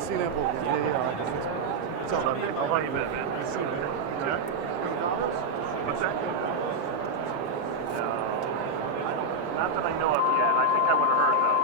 I've seen that movie. Yeah. It's all right. How long you been, man? I've seen it. Yeah? What's that? No. Not that I know of yet. I think I would have heard, though.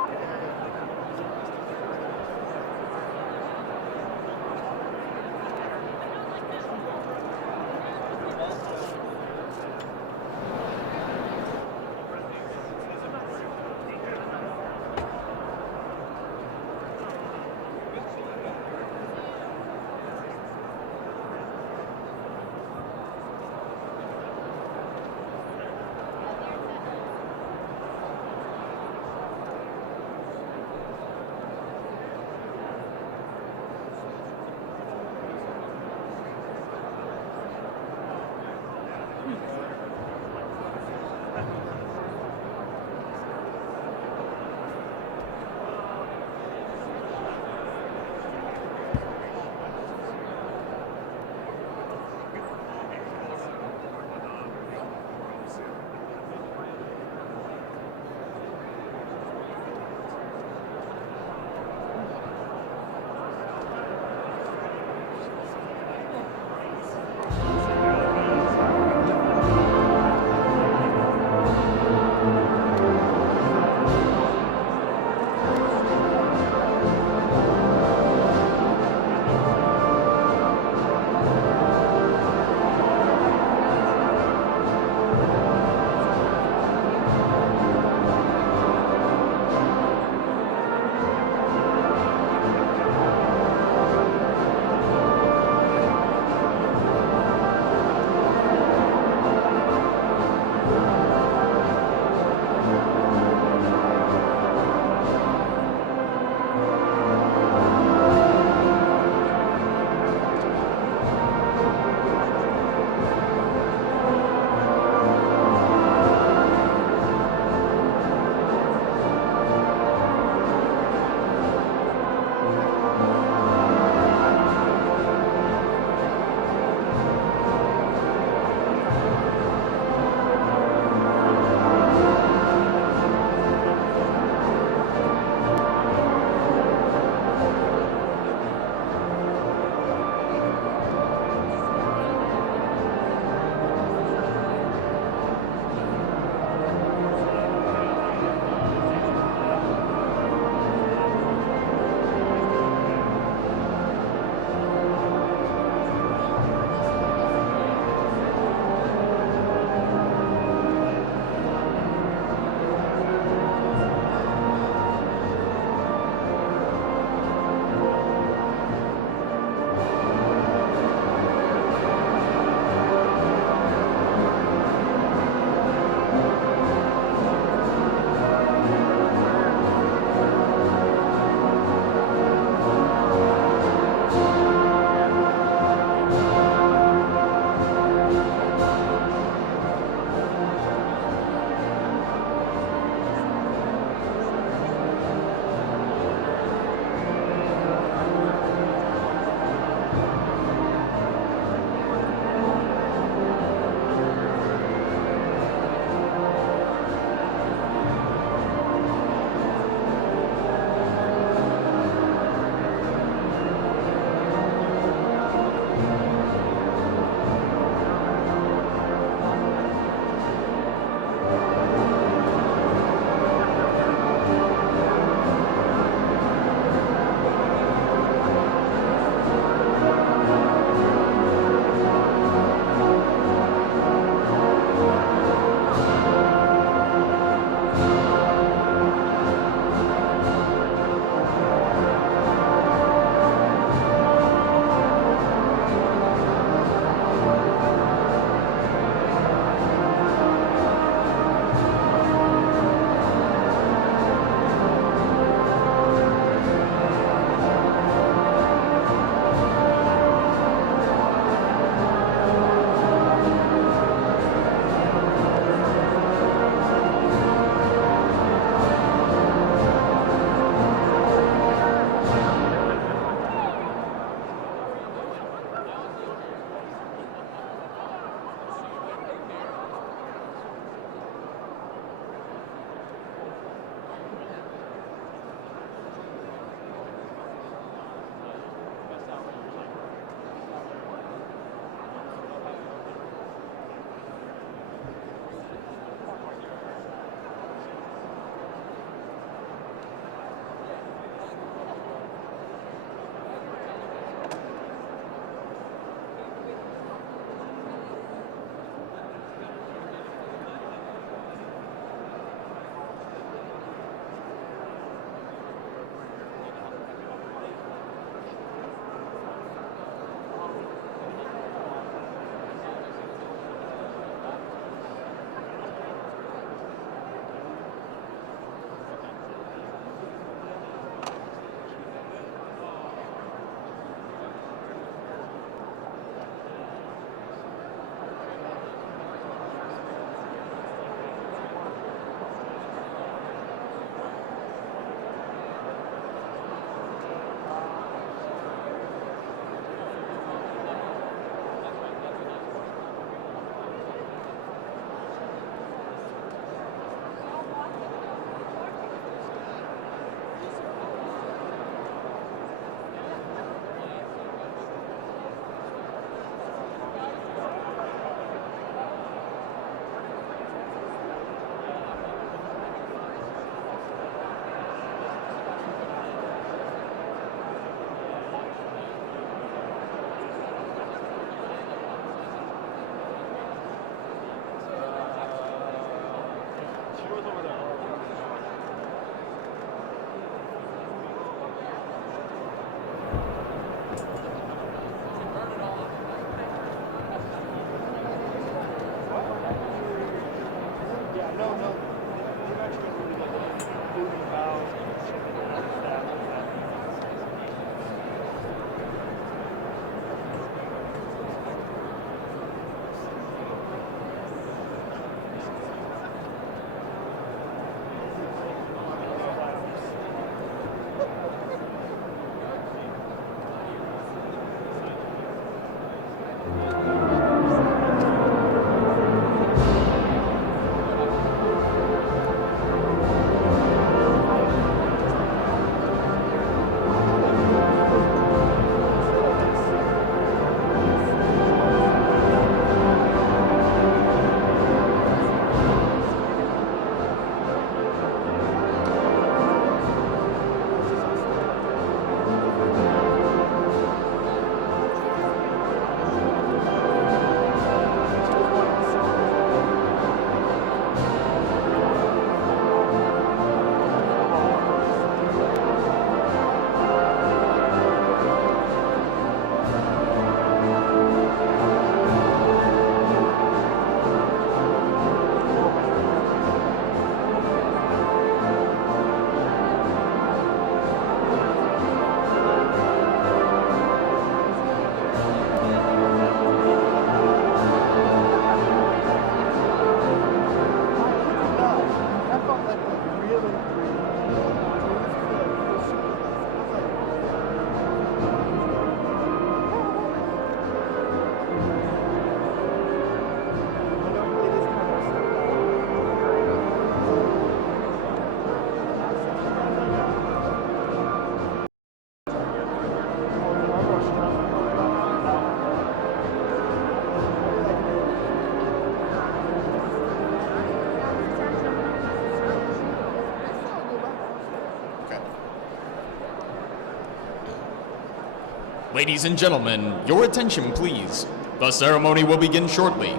Ladies and gentlemen, your attention please. The ceremony will begin shortly.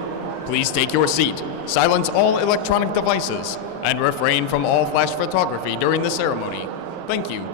Please take your seat, silence all electronic devices, and refrain from all flash photography during the ceremony. Thank you.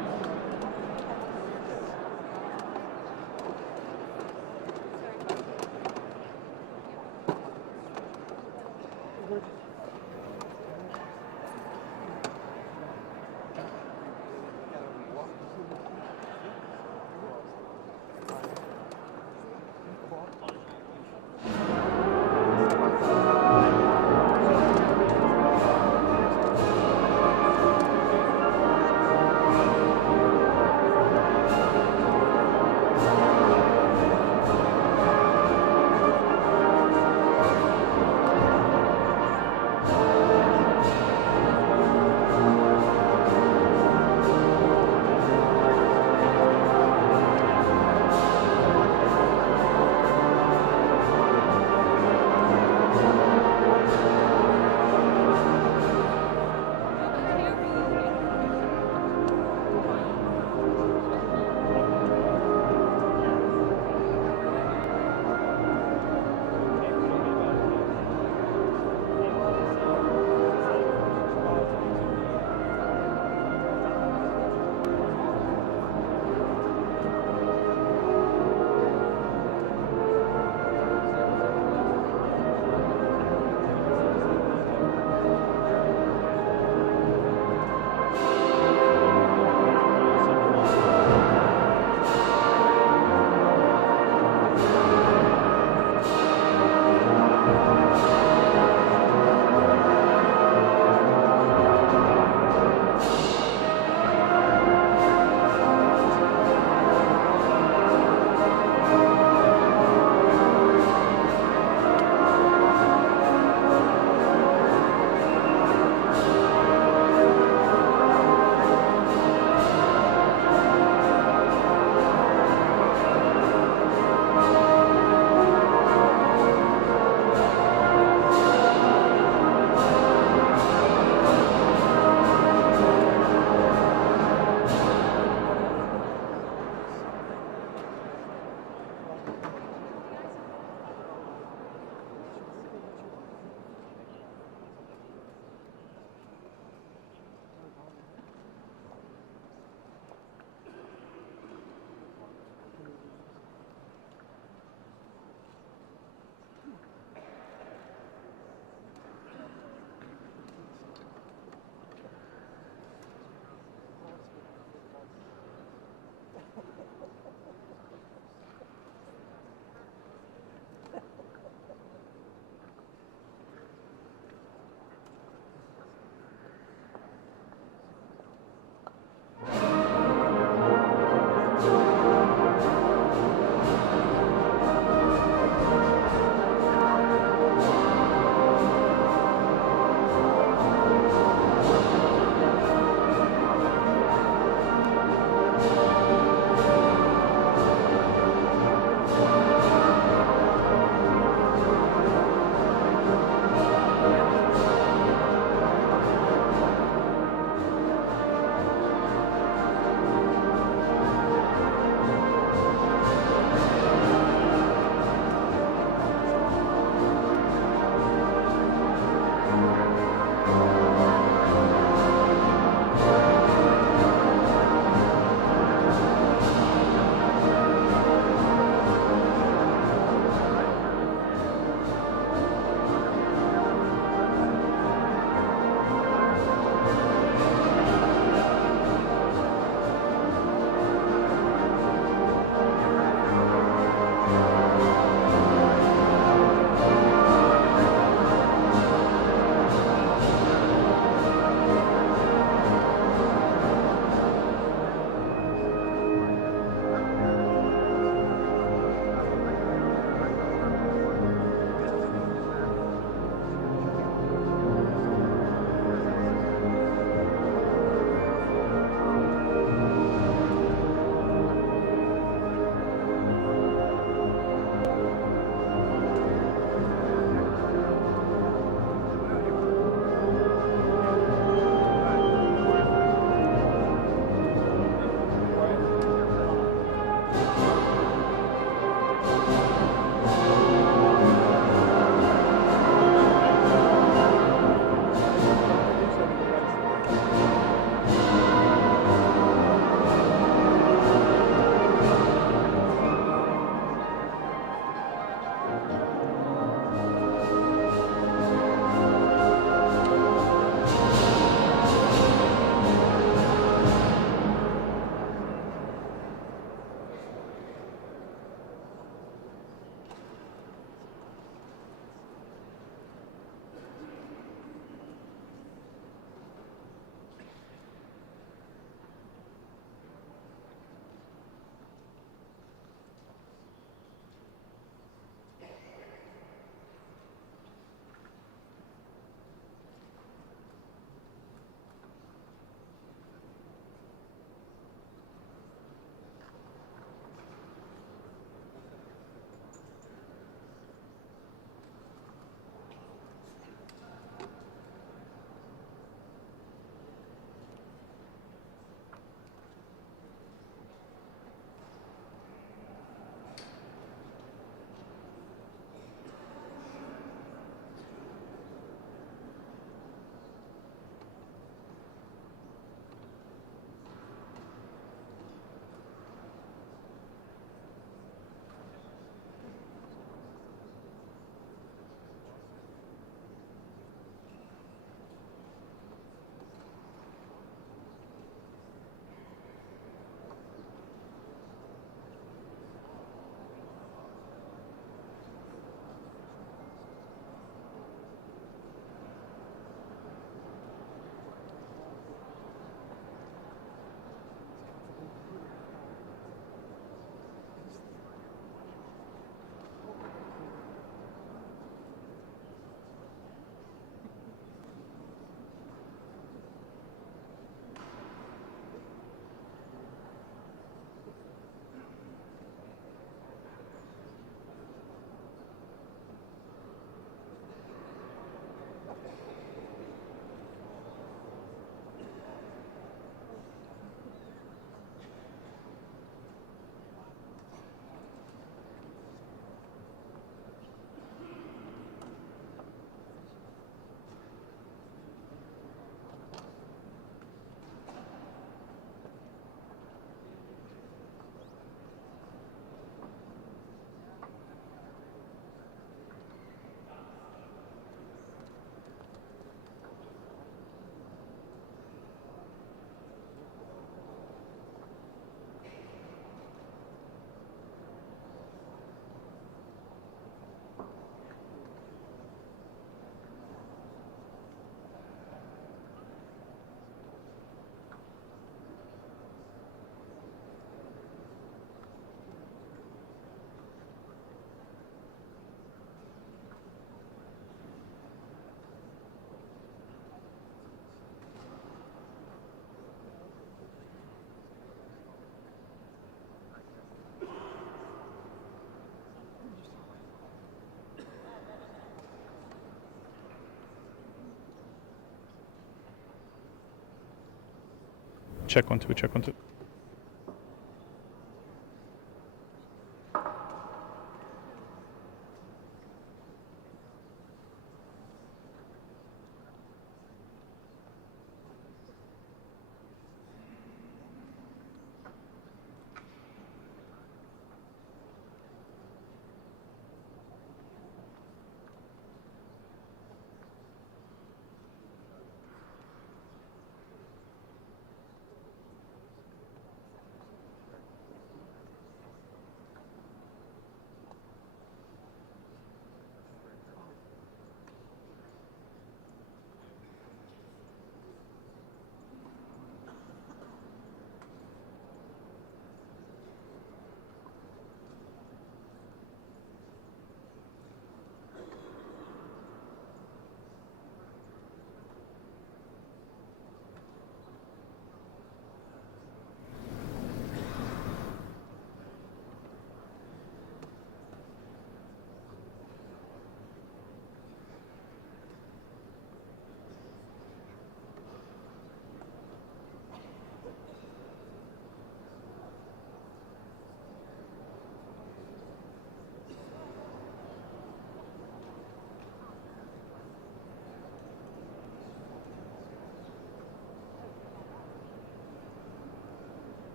Check 1 2. Check 1 2.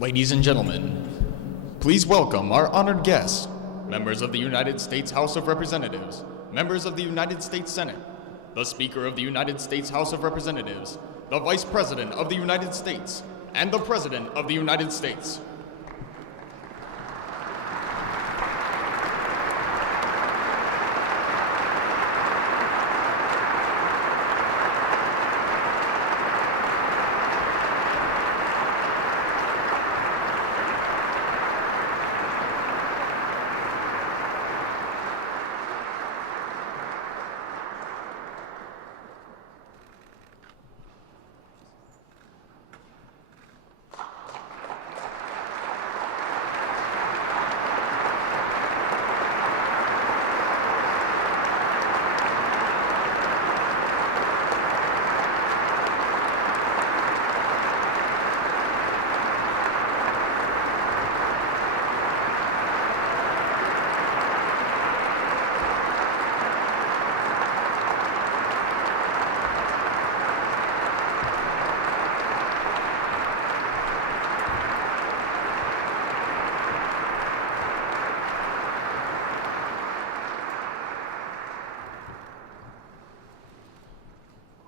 Ladies and gentlemen, please welcome our honored guests, members of the United States House of Representatives, members of the United States Senate, the Speaker of the United States House of Representatives, the Vice President of the United States, and the President of the United States.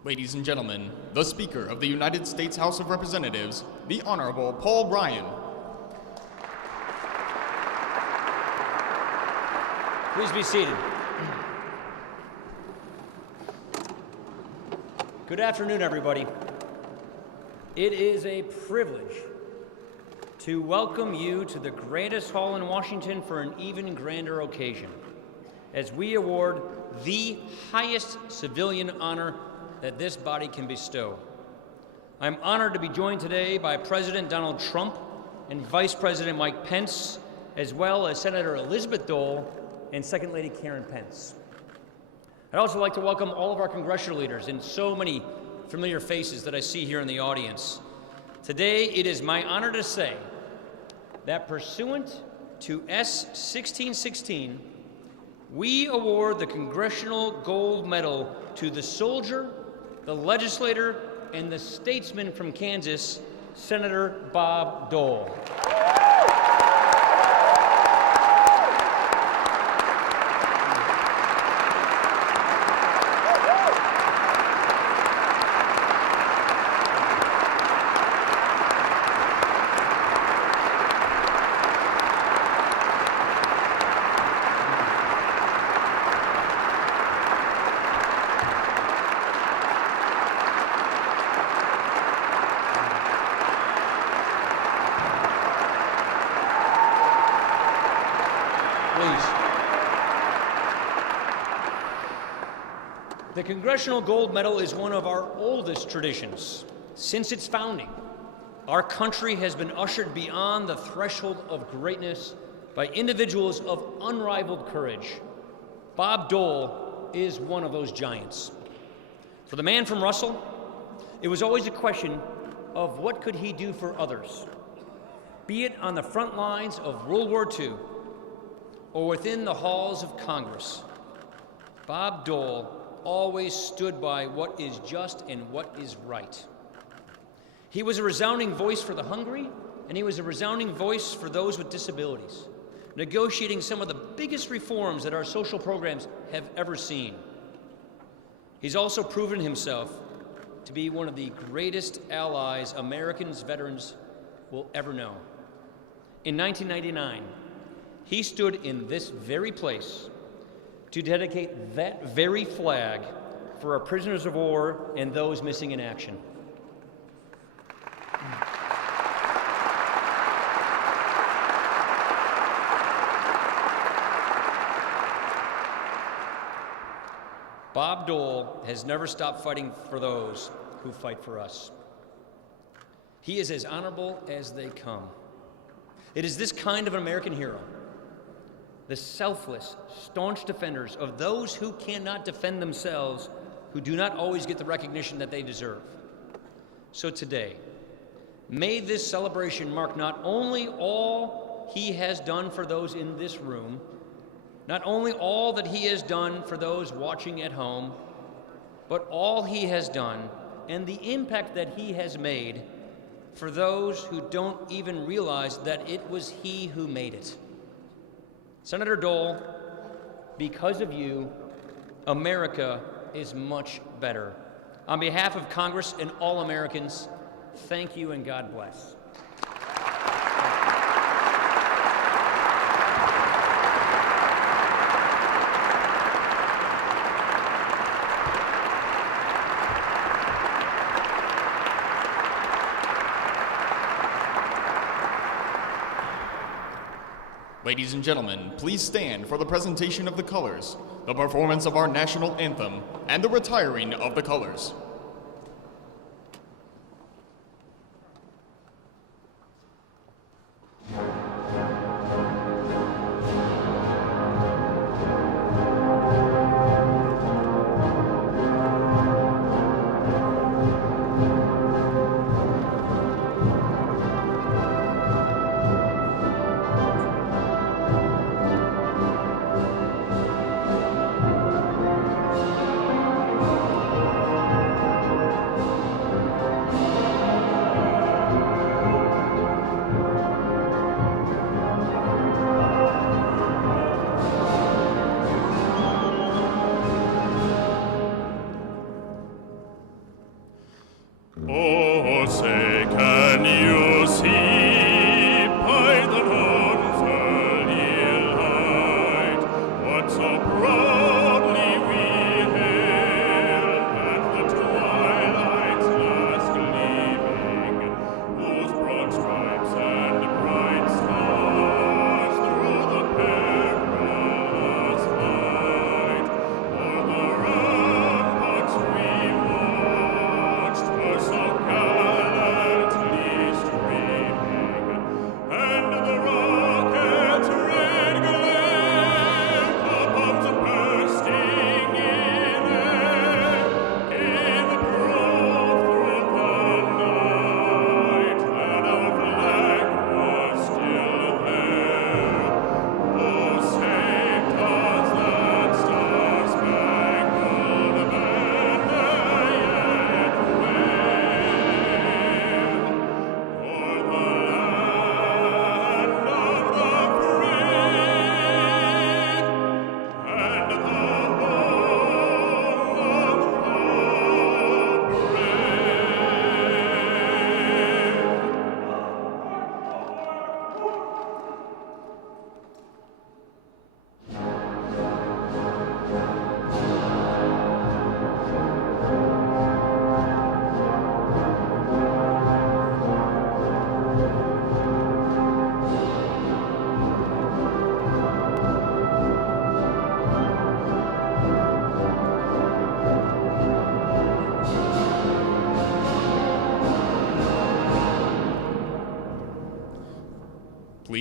Ladies and gentlemen, the Speaker of the United States House of Representatives, the Honorable Paul Ryan. Please be seated. Good afternoon, everybody. It is a privilege to welcome you to the grandest hall in Washington for an even grander occasion, as we award the highest civilian honor that this body can bestow. I'm honored to be joined today by President Donald Trump and Vice President Mike Pence, as well as Senator Elizabeth Dole and Second Lady Karen Pence. I'd also like to welcome all of our congressional leaders and so many familiar faces that I see here in the audience. Today, it is my honor to say that pursuant to S. 1616, we award the Congressional Gold Medal to the soldier, the legislator, and the statesman from Kansas, Senator Bob Dole. The Congressional Gold Medal is one of our oldest traditions. Since its founding, our country has been ushered beyond the threshold of greatness by individuals of unrivaled courage. Bob Dole is one of those giants. For the man from Russell, it was always a question of what could he do for others, be it on the front lines of World War II or within the halls of Congress. Bob Dole always stood by what is just and what is right. He was a resounding voice for the hungry, and he was a resounding voice for those with disabilities, negotiating some of the biggest reforms that our social programs have ever seen. He's also proven himself to be one of the greatest allies Americans veterans will ever know. In 1999, he stood in this very place to dedicate that very flag for our prisoners of war and those missing in action. Bob Dole has never stopped fighting for those who fight for us. He is as honorable as they come. It is this kind of an American hero, the selfless, staunch defenders of those who cannot defend themselves, who do not always get the recognition that they deserve. So today, may this celebration mark not only all he has done for those in this room, not only all that he has done for those watching at home, but all he has done and the impact that he has made for those who don't even realize that it was he who made it. Senator Dole, because of you, America is much better. On behalf of Congress and all Americans, thank you and God bless. Ladies and gentlemen, please stand for the presentation of the colors, the performance of our national anthem, and the retiring of the colors.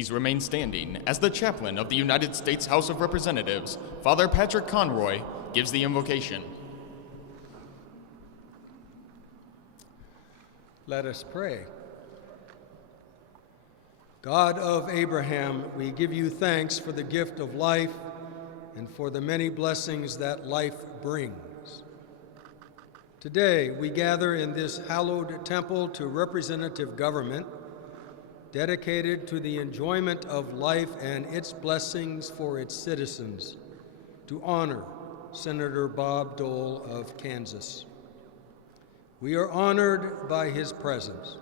Please remain standing as the chaplain of the United States House of Representatives, Father Patrick Conroy, gives the invocation. Let us pray. God of Abraham, we give you thanks for the gift of life and for the many blessings that life brings. Today, we gather in this hallowed temple to representative government, dedicated to the enjoyment of life and its blessings for its citizens, to honor Senator Bob Dole of Kansas. We are honored by his presence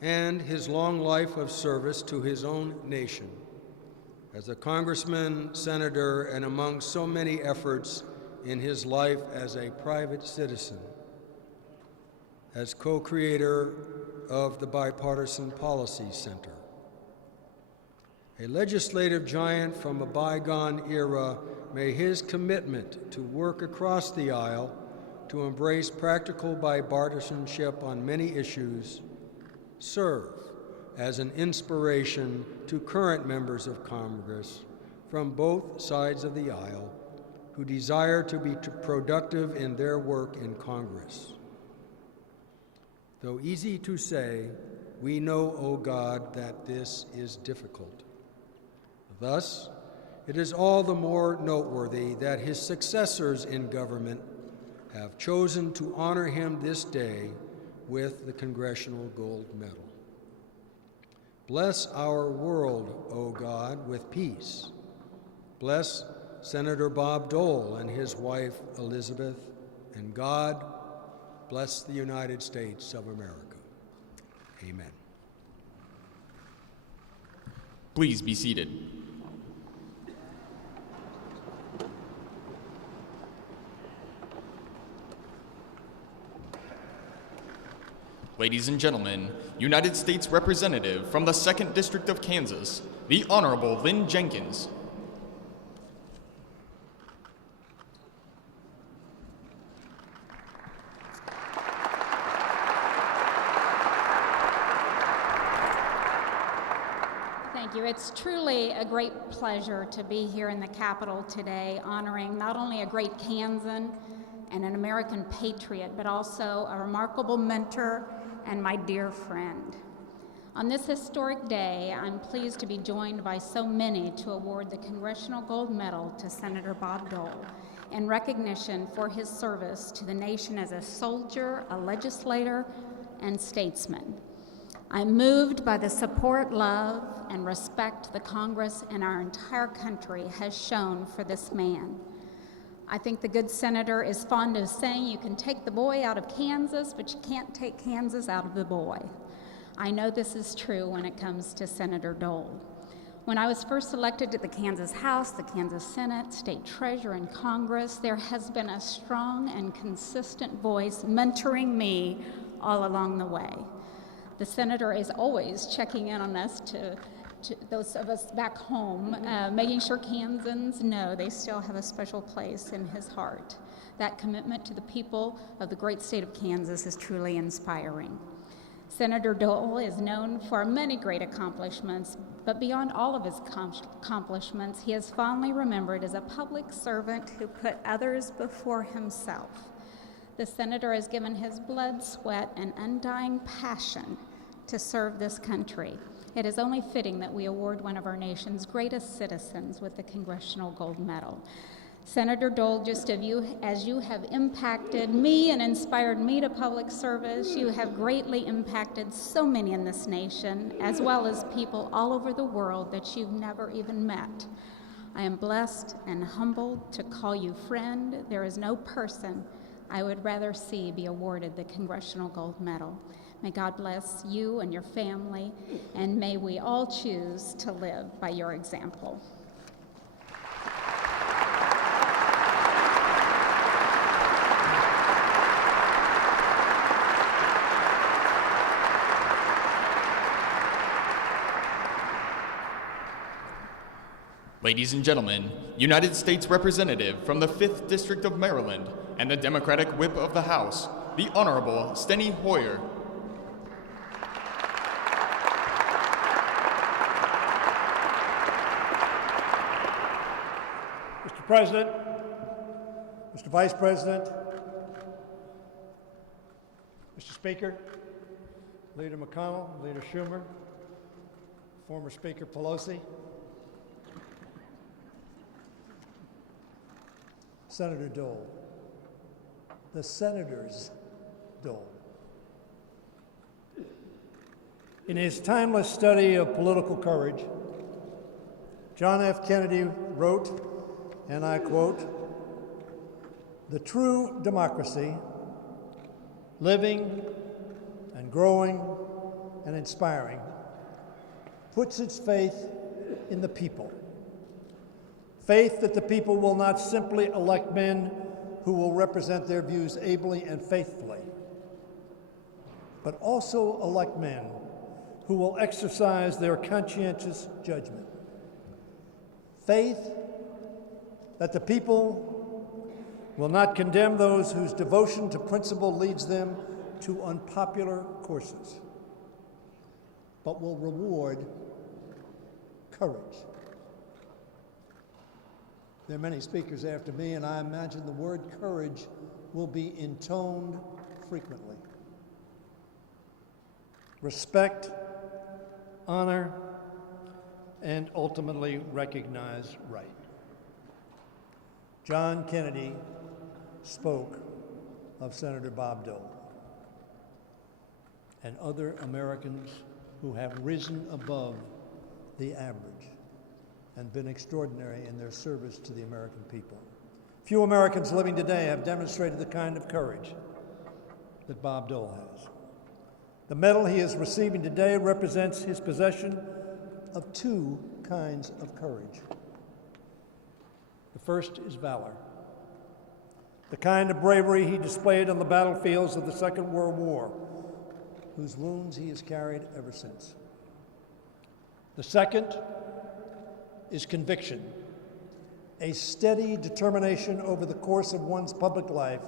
and his long life of service to his own nation as a congressman, senator, and among so many efforts in his life as a private citizen, as co-creator of the Bipartisan Policy Center. A legislative giant from a bygone era, may his commitment to work across the aisle to embrace practical bipartisanship on many issues serve as an inspiration to current members of Congress from both sides of the aisle who desire to be productive in their work in Congress. Though easy to say, we know, O God, that this is difficult. Thus, it is all the more noteworthy that his successors in government have chosen to honor him this day with the Congressional Gold Medal. Bless our world, O God, with peace. Bless Senator Bob Dole and his wife Elizabeth, and God bless the United States of America. Amen. Please be seated. Ladies and gentlemen, United States Representative from the 2nd District of Kansas, the Honorable Lynn Jenkins. Thank you. It's truly a great pleasure to be here in the Capitol today, honoring not only a great Kansan and an American patriot, but also a remarkable mentor and my dear friend. On this historic day, I'm pleased to be joined by so many to award the Congressional Gold Medal to Senator Bob Dole in recognition for his service to the nation as a soldier, a legislator, and statesman. I'm moved by the support, love, and respect the Congress and our entire country has shown for this man. I think the good senator is fond of saying you can take the boy out of Kansas, but you can't take Kansas out of the boy. I know this is true when it comes to Senator Dole. When I was first elected to the Kansas House, the Kansas Senate, State Treasurer, and Congress, there has been a strong and consistent voice mentoring me all along the way. The senator is always checking in on us to those of us back home, making sure Kansans know they still have a special place in his heart. That commitment to the people of the great state of Kansas is truly inspiring. Senator Dole is known for many great accomplishments, but beyond all of his accomplishments, he is fondly remembered as a public servant who put others before himself. The senator has given his blood, sweat, and undying passion to serve this country. It is only fitting that we award one of our nation's greatest citizens with the Congressional Gold Medal. Senator Dole, just as you have impacted me and inspired me to public service, you have greatly impacted so many in this nation, as well as people all over the world that you've never even met. I am blessed and humbled to call you friend. There is no person I would rather see be awarded the Congressional Gold Medal. May God bless you and your family, and may we all choose to live by your example. Ladies and gentlemen, United States Representative from the 5th District of Maryland and the Democratic Whip of the House, the Honorable Steny Hoyer. Mr. President, Mr. Vice President, Mr. Speaker, Leader McConnell, Leader Schumer, former Speaker Pelosi, Senator Dole, the Senator's Dole. In his timeless study of political courage, John F. Kennedy wrote, and I quote, "The true democracy, living and growing and inspiring, puts its faith in the people. Faith that the people will not simply elect men who will represent their views ably and faithfully, but also elect men who will exercise their conscientious judgment. Faith that the people will not condemn those whose devotion to principle leads them to unpopular courses, but will reward courage." There are many speakers after me, and I imagine the word courage will be intoned frequently. Respect, honor, and ultimately recognize right. John Kennedy spoke of Senator Bob Dole and other Americans who have risen above the average and been extraordinary in their service to the American people. Few Americans living today have demonstrated the kind of courage that Bob Dole has. The medal he is receiving today represents his possession of two kinds of courage. The first is valor, the kind of bravery he displayed on the battlefields of the Second World War, whose wounds he has carried ever since. The second is conviction, a steady determination over the course of one's public life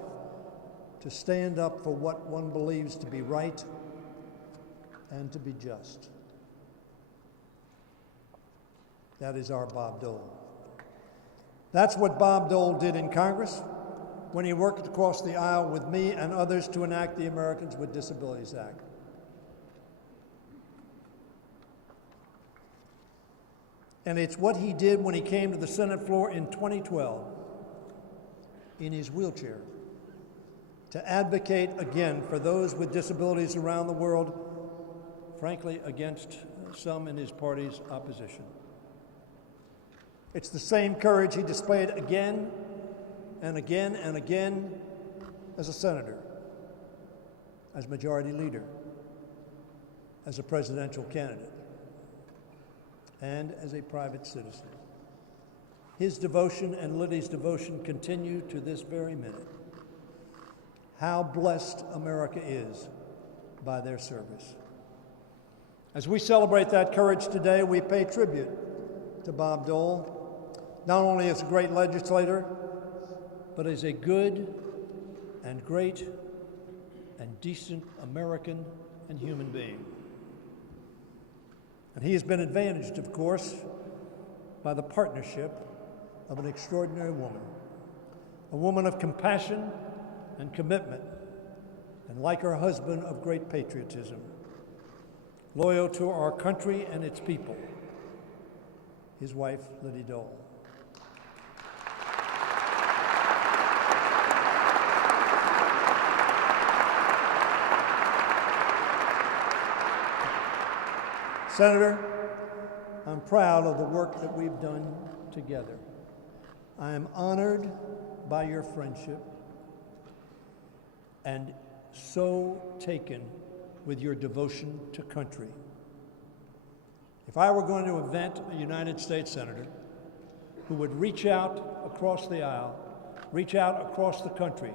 to stand up for what one believes to be right and to be just. That is our Bob Dole. That's what Bob Dole did in Congress when he worked across the aisle with me and others to enact the Americans with Disabilities Act. And it's what he did when he came to the Senate floor in 2012 in his wheelchair to advocate again for those with disabilities around the world, frankly, against some in his party's opposition. It's the same courage he displayed again and again and again as a senator, as majority leader, as a presidential candidate, and as a private citizen. His devotion and Liddy's devotion continue to this very minute. How blessed America is by their service. As we celebrate that courage today, we pay tribute to Bob Dole, not only as a great legislator, but as a good and great and decent American and human being. And he has been advantaged, of course, by the partnership of an extraordinary woman, a woman of compassion and commitment, and like her husband, of great patriotism, loyal to our country and its people, his wife, Liddy Dole. Senator, I'm proud of the work that we've done together. I am honored by your friendship and so taken with your devotion to country. If I were going to invent a United States Senator who would reach out across the aisle, reach out across the country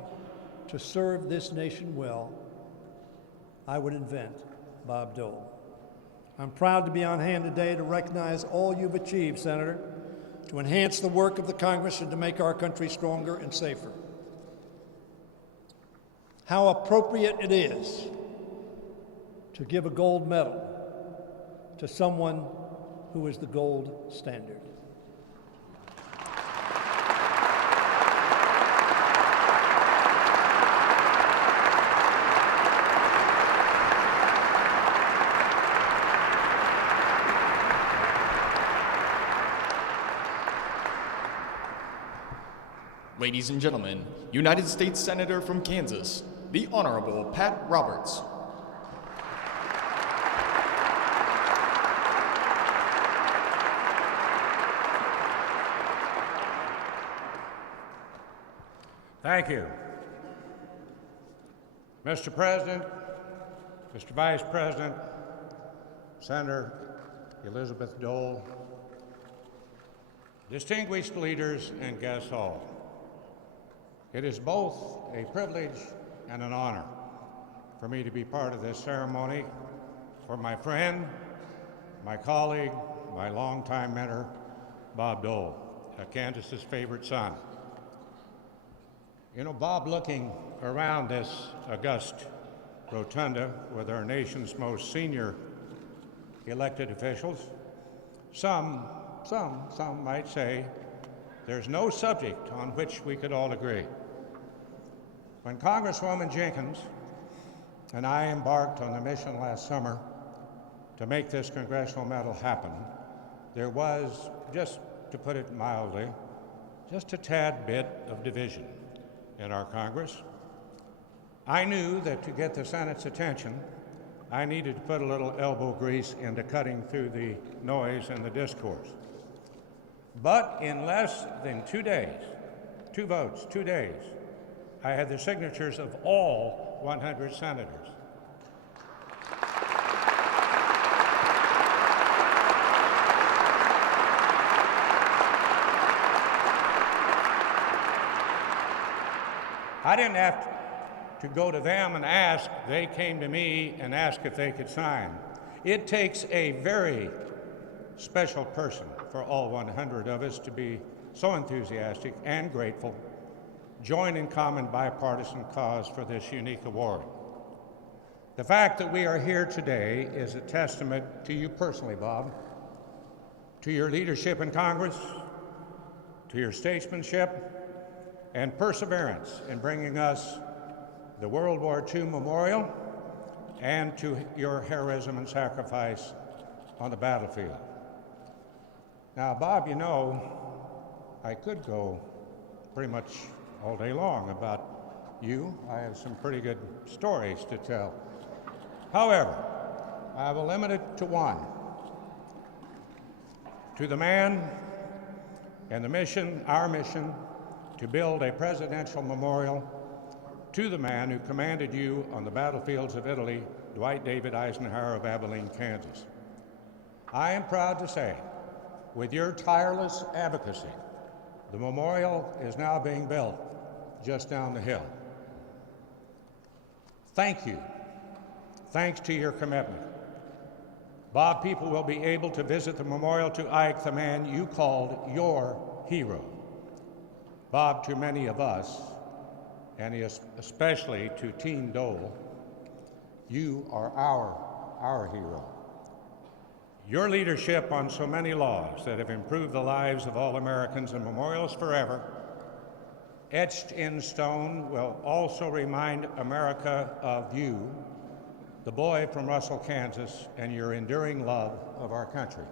to serve this nation well, I would invent Bob Dole. I'm proud to be on hand today to recognize all you've achieved, Senator, to enhance the work of the Congress and to make our country stronger and safer. How appropriate it is to give a gold medal to someone who is the gold standard. Ladies and gentlemen, United States Senator from Kansas, the Honorable Pat Roberts. Thank you. Mr. President, Mr. Vice President, Senator Elizabeth Dole, distinguished leaders and guests all, it is both a privilege and an honor for me to be part of this ceremony for my friend, my colleague, my longtime mentor, Bob Dole, Kansas's favorite son. You know, Bob, looking around this august rotunda with our nation's most senior elected officials, some might say there's no subject on which we could all agree. When Congresswoman Jenkins and I embarked on the mission last summer to make this congressional medal happen, there was, just to put it mildly, just a tad bit of division in our Congress. I knew that to get the Senate's attention, I needed to put a little elbow grease into cutting through the noise and the discourse. But in less than 2 days, 2 votes, 2 days, I had the signatures of all 100 senators. I didn't have to go to them and ask. They came to me and asked if they could sign. It takes a very special person for all 100 of us to be so enthusiastic and grateful, join in common bipartisan cause for this unique award. The fact that we are here today is a testament to you personally, Bob, to your leadership in Congress, to your statesmanship, and perseverance in bringing us the World War II Memorial, and to your heroism and sacrifice on the battlefield. Now, Bob, you know, I could go pretty much all day long about you. I have some pretty good stories to tell. However, I will limit it to one. To the man and the mission, our mission, to build a presidential memorial to the man who commanded you on the battlefields of Italy, Dwight David Eisenhower of Abilene, Kansas. I am proud to say, with your tireless advocacy, the memorial is now being built just down the hill. Thank you. Thanks to your commitment. Bob, people will be able to visit the memorial to Ike, the man you called your hero. Bob, to many of us, and especially to Team Dole, you are our hero. Your leadership on so many laws that have improved the lives of all Americans and memorials forever, etched in stone, will also remind America of you, the boy from Russell, Kansas, and your enduring love of our country.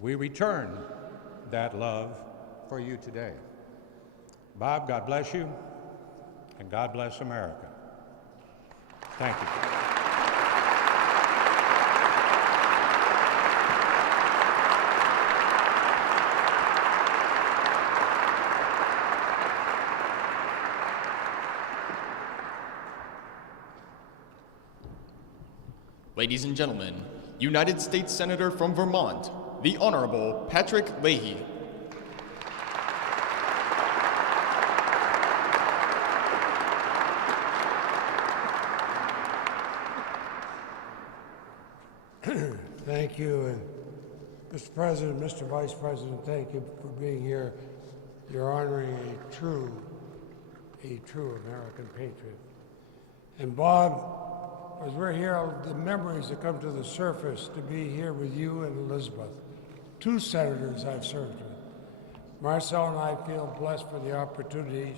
We return that love for you today. Bob, God bless you, and God bless America. Thank you. Ladies and gentlemen, United States Senator from Vermont, the Honorable Patrick Leahy. Thank you, and Mr. President, Mr. Vice President, thank you for being here. You're honoring a true American patriot. And Bob, as we're here, the memories that come to the surface to be here with you and Elizabeth, 2 senators I've served with. Marcel and I feel blessed for the opportunities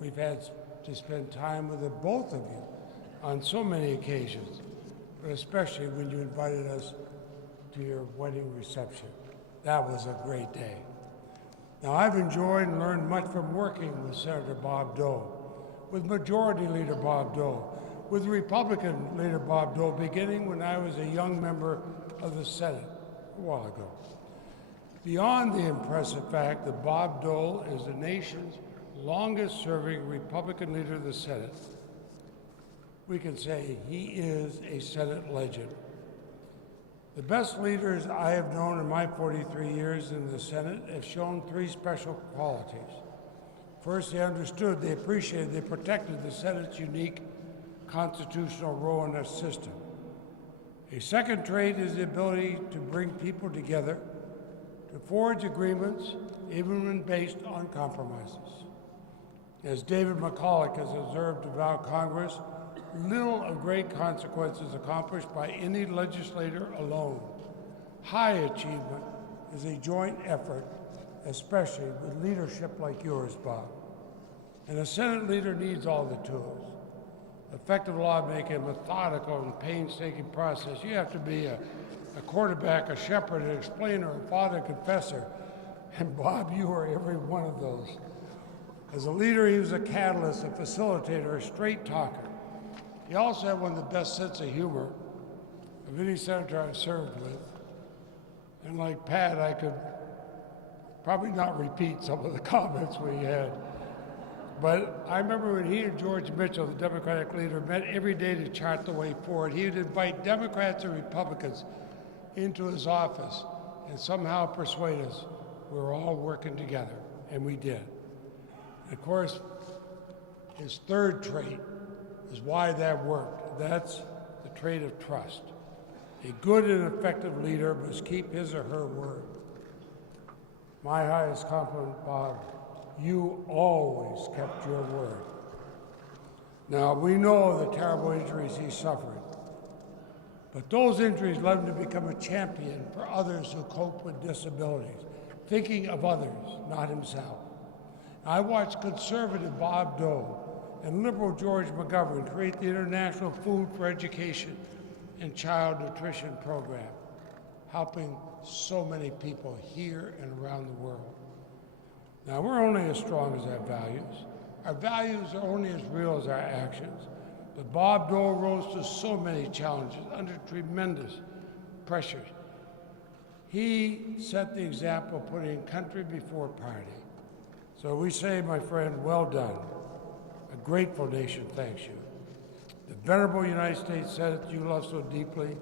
we've had to spend time with the both of you on so many occasions, but especially when you invited us to your wedding reception. That was a great day. Now, I've enjoyed and learned much from working with Senator Bob Dole, with Majority Leader Bob Dole, with Republican Leader Bob Dole, beginning when I was a young member of the Senate a while ago. Beyond the impressive fact that Bob Dole is the nation's longest-serving Republican leader of the Senate, we can say he is a Senate legend. The best leaders I have known in my 43 years in the Senate have shown three special qualities. First, they understood, they appreciated, they protected the Senate's unique constitutional role in our system. A second trait is the ability to bring people together, to forge agreements, even when based on compromises. As David McCulloch has observed about Congress, little of great consequence is accomplished by any legislator alone. High achievement is a joint effort, especially with leadership like yours, Bob. And a Senate leader needs all the tools. Effective lawmaking, a methodical and painstaking process. You have to be a quarterback, a shepherd, an explainer, a father, a confessor. And Bob, you are every one of those. As a leader, he was a catalyst, a facilitator, a straight talker. He also had one of the best sense of humor of any senator I've served with. And like Pat, I could probably not repeat some of the comments we had. But I remember when he and George Mitchell, the Democratic leader, met every day to chart the way forward. He would invite Democrats and Republicans into his office and somehow persuade us we were all working together, and we did. And of course, his third trait is why that worked. That's the trait of trust. A good and effective leader must keep his or her word. My highest compliment, Bob, you always kept your word. Now, we know the terrible injuries he suffered, but those injuries led him to become a champion for others who cope with disabilities, thinking of others, not himself. I watched conservative Bob Dole and liberal George McGovern create the International Food for Education and Child Nutrition Program, helping so many people here and around the world. Now, we're only as strong as our values. Our values are only as real as our actions. But Bob Dole rose to so many challenges under tremendous pressure. He set the example, putting country before party. So we say, my friend, well done. A grateful nation thanks you. The venerable United States Senate you love so deeply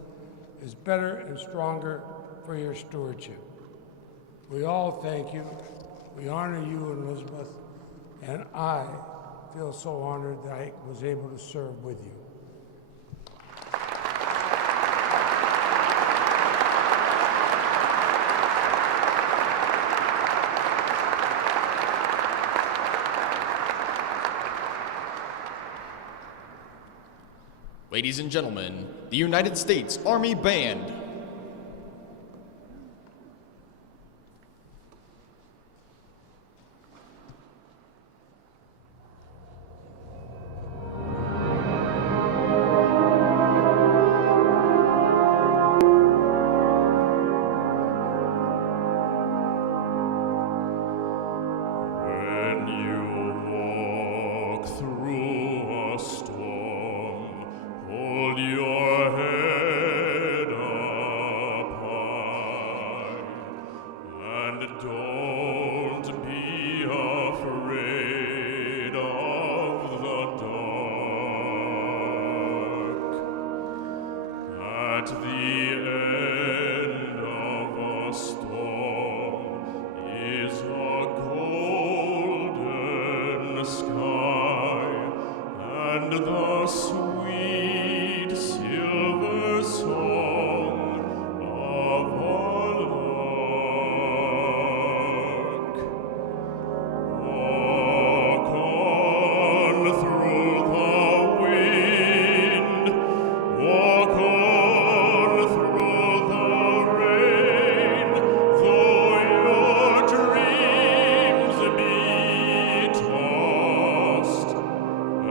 is better and stronger for your stewardship. We all thank you. We honor you and Elizabeth, and I feel so honored that I was able to serve with you. Ladies and gentlemen, the United States Army Band.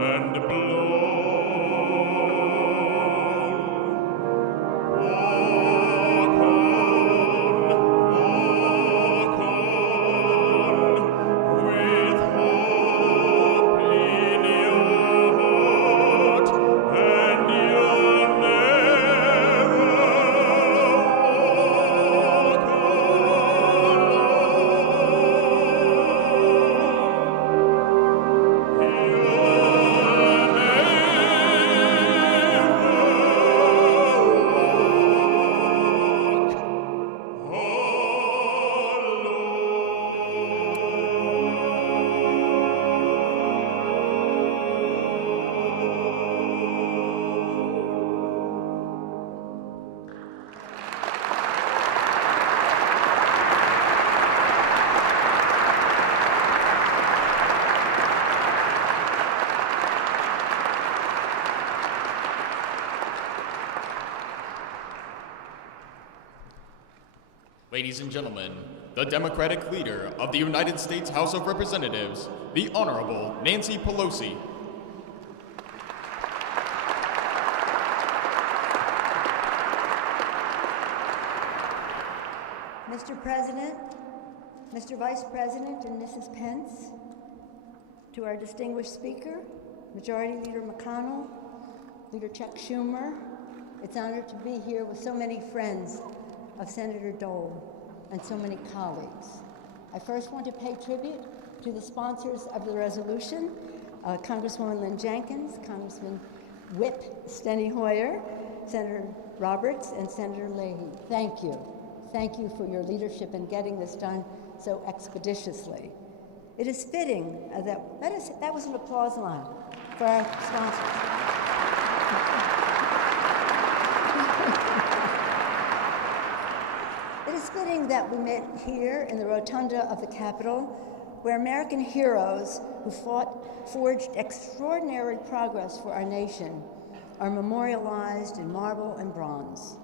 And blow Ladies and gentlemen, the Democratic leader of the United States House of Representatives, the Honorable Nancy Pelosi. Mr. President, Mr. Vice President, and Mrs. Pence, to our distinguished speaker, Majority Leader McConnell, Leader Chuck Schumer, it's an honor to be here with so many friends of Senator Dole and so many colleagues. I first want to pay tribute to the sponsors of the resolution, Congresswoman Lynn Jenkins, Congressman Whip Steny Hoyer, Senator Roberts, and Senator Leahy. Thank you. Thank you for your leadership in getting this done so expeditiously. It is fitting that was an applause line for our sponsors. It is fitting that we met here in the rotunda of the Capitol, where American heroes who forged extraordinary progress for our nation are memorialized in marble and bronze,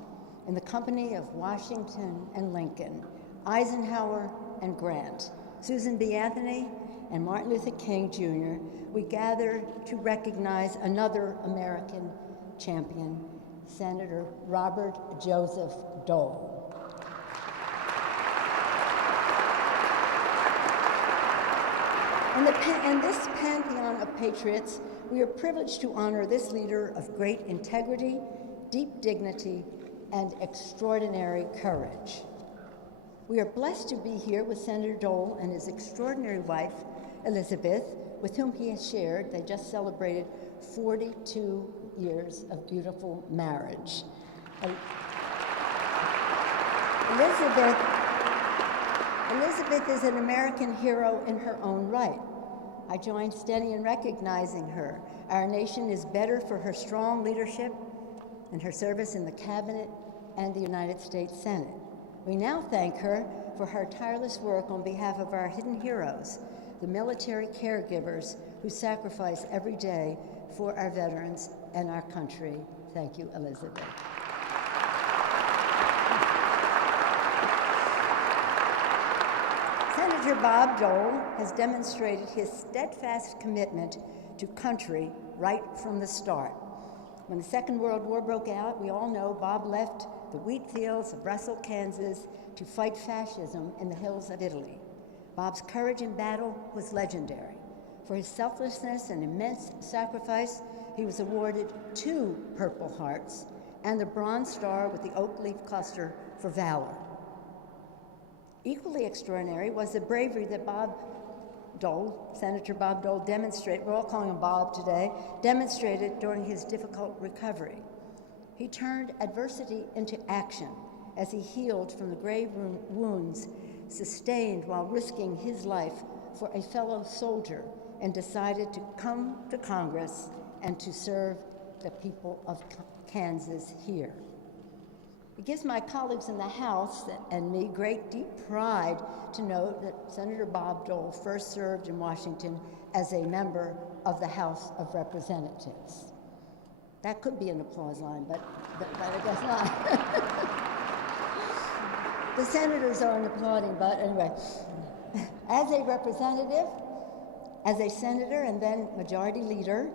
in the company of Washington and Lincoln, Eisenhower and Grant, Susan B. Anthony, and Martin Luther King Jr., we gather to recognize another American champion, Senator Robert Joseph Dole. In this pantheon of patriots, we are privileged to honor this leader of great integrity, deep dignity, and extraordinary courage. We are blessed to be here with Senator Dole and his extraordinary wife, Elizabeth, with whom he has shared, they just celebrated 42 years of beautiful marriage. Elizabeth is an American hero in her own right. I join Steny in recognizing her. Our nation is better for her strong leadership and her service in the Cabinet and the United States Senate. We now thank her for her tireless work on behalf of our hidden heroes, the military caregivers who sacrifice every day for our veterans and our country. Thank you, Elizabeth. Senator Bob Dole has demonstrated his steadfast commitment to country right from the start. When the Second World War broke out, we all know Bob left the wheat fields of Russell, Kansas, to fight fascism in the hills of Italy. Bob's courage in battle was legendary. For his selflessness and immense sacrifice, he was awarded 2 Purple Hearts and the Bronze Star with the oak leaf cluster for valor. Equally extraordinary was the bravery that Senator Bob Dole demonstrated, we're all calling him Bob today, demonstrated during his difficult recovery. He turned adversity into action as he healed from the grave wounds sustained while risking his life for a fellow soldier, and decided to come to Congress and to serve the people of Kansas here. It gives my colleagues in the House and me great deep pride to note that Senator Bob Dole first served in Washington as a member of the House of Representatives. That could be an applause line, but I guess not. The senators aren't applauding, but anyway. As a representative, as a senator, and then majority leader,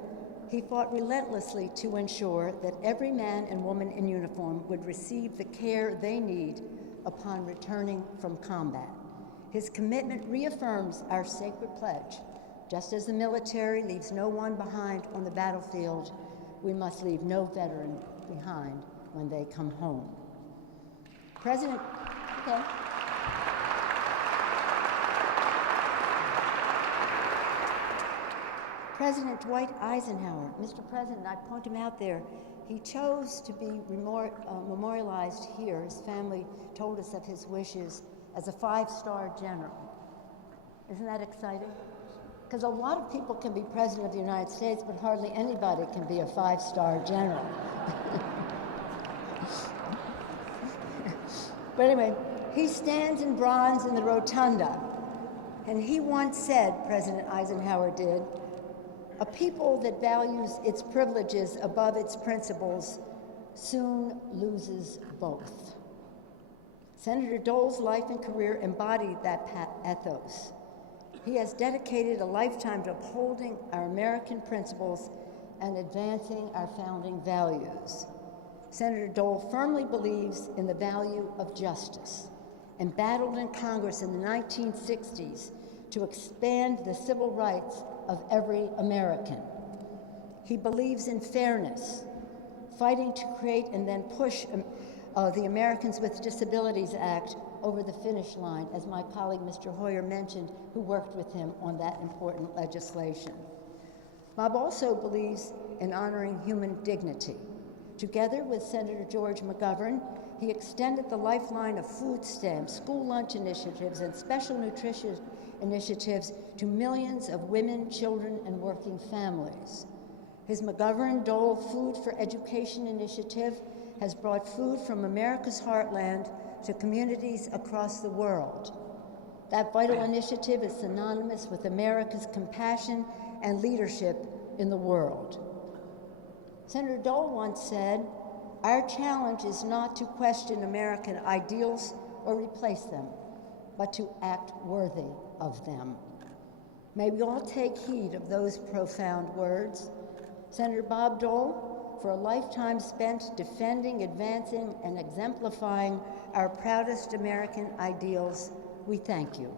he fought relentlessly to ensure that every man and woman in uniform would receive the care they need upon returning from combat. His commitment reaffirms our sacred pledge. Just as the military leaves no one behind on the battlefield, we must leave no veteran behind when they come home. President Dwight Eisenhower, Mr. President, I point him out there, he chose to be memorialized here. His family told us of his wishes as a 5-star general. Isn't that exciting? Because a lot of people can be President of the United States, but hardly anybody can be a 5-star general. But anyway, he stands in bronze in the rotunda, and he once said, President Eisenhower did, "A people that values its privileges above its principles soon loses both." Senator Dole's life and career embodied that ethos. He has dedicated a lifetime to upholding our American principles and advancing our founding values. Senator Dole firmly believes in the value of justice and battled in Congress in the 1960s to expand the civil rights of every American. He believes in fairness, fighting to create and then push the Americans with Disabilities Act over the finish line, as my colleague Mr. Hoyer mentioned, who worked with him on that important legislation. Bob also believes in honoring human dignity. Together with Senator George McGovern, he extended the lifeline of food stamps, school lunch initiatives, and special nutrition initiatives to millions of women, children, and working families. His McGovern-Dole Food for Education initiative has brought food from America's heartland to communities across the world. That vital initiative is synonymous with America's compassion and leadership in the world. Senator Dole once said, "Our challenge is not to question American ideals or replace them, but to act worthy of them." May we all take heed of those profound words. Senator Bob Dole, for a lifetime spent defending, advancing, and exemplifying our proudest American ideals, we thank you.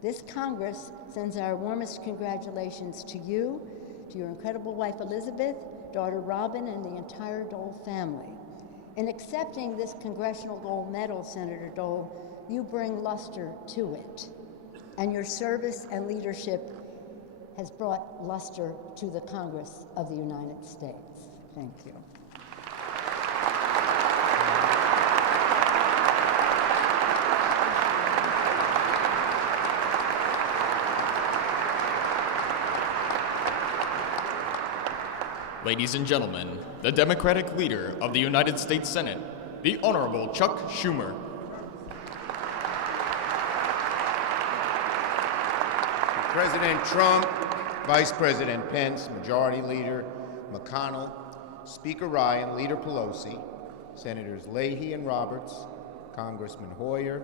This Congress sends our warmest congratulations to you, to your incredible wife Elizabeth, daughter Robin, and the entire Dole family. In accepting this Congressional Gold Medal, Senator Dole, you bring luster to it, and your service and leadership has brought luster to the Congress of the United States. Thank you. Ladies and gentlemen, the Democratic leader of the United States Senate, the Honorable Chuck Schumer. President Trump, Vice President Pence, Majority Leader McConnell, Speaker Ryan, Leader Pelosi, Senators Leahy and Roberts, Congressman Hoyer,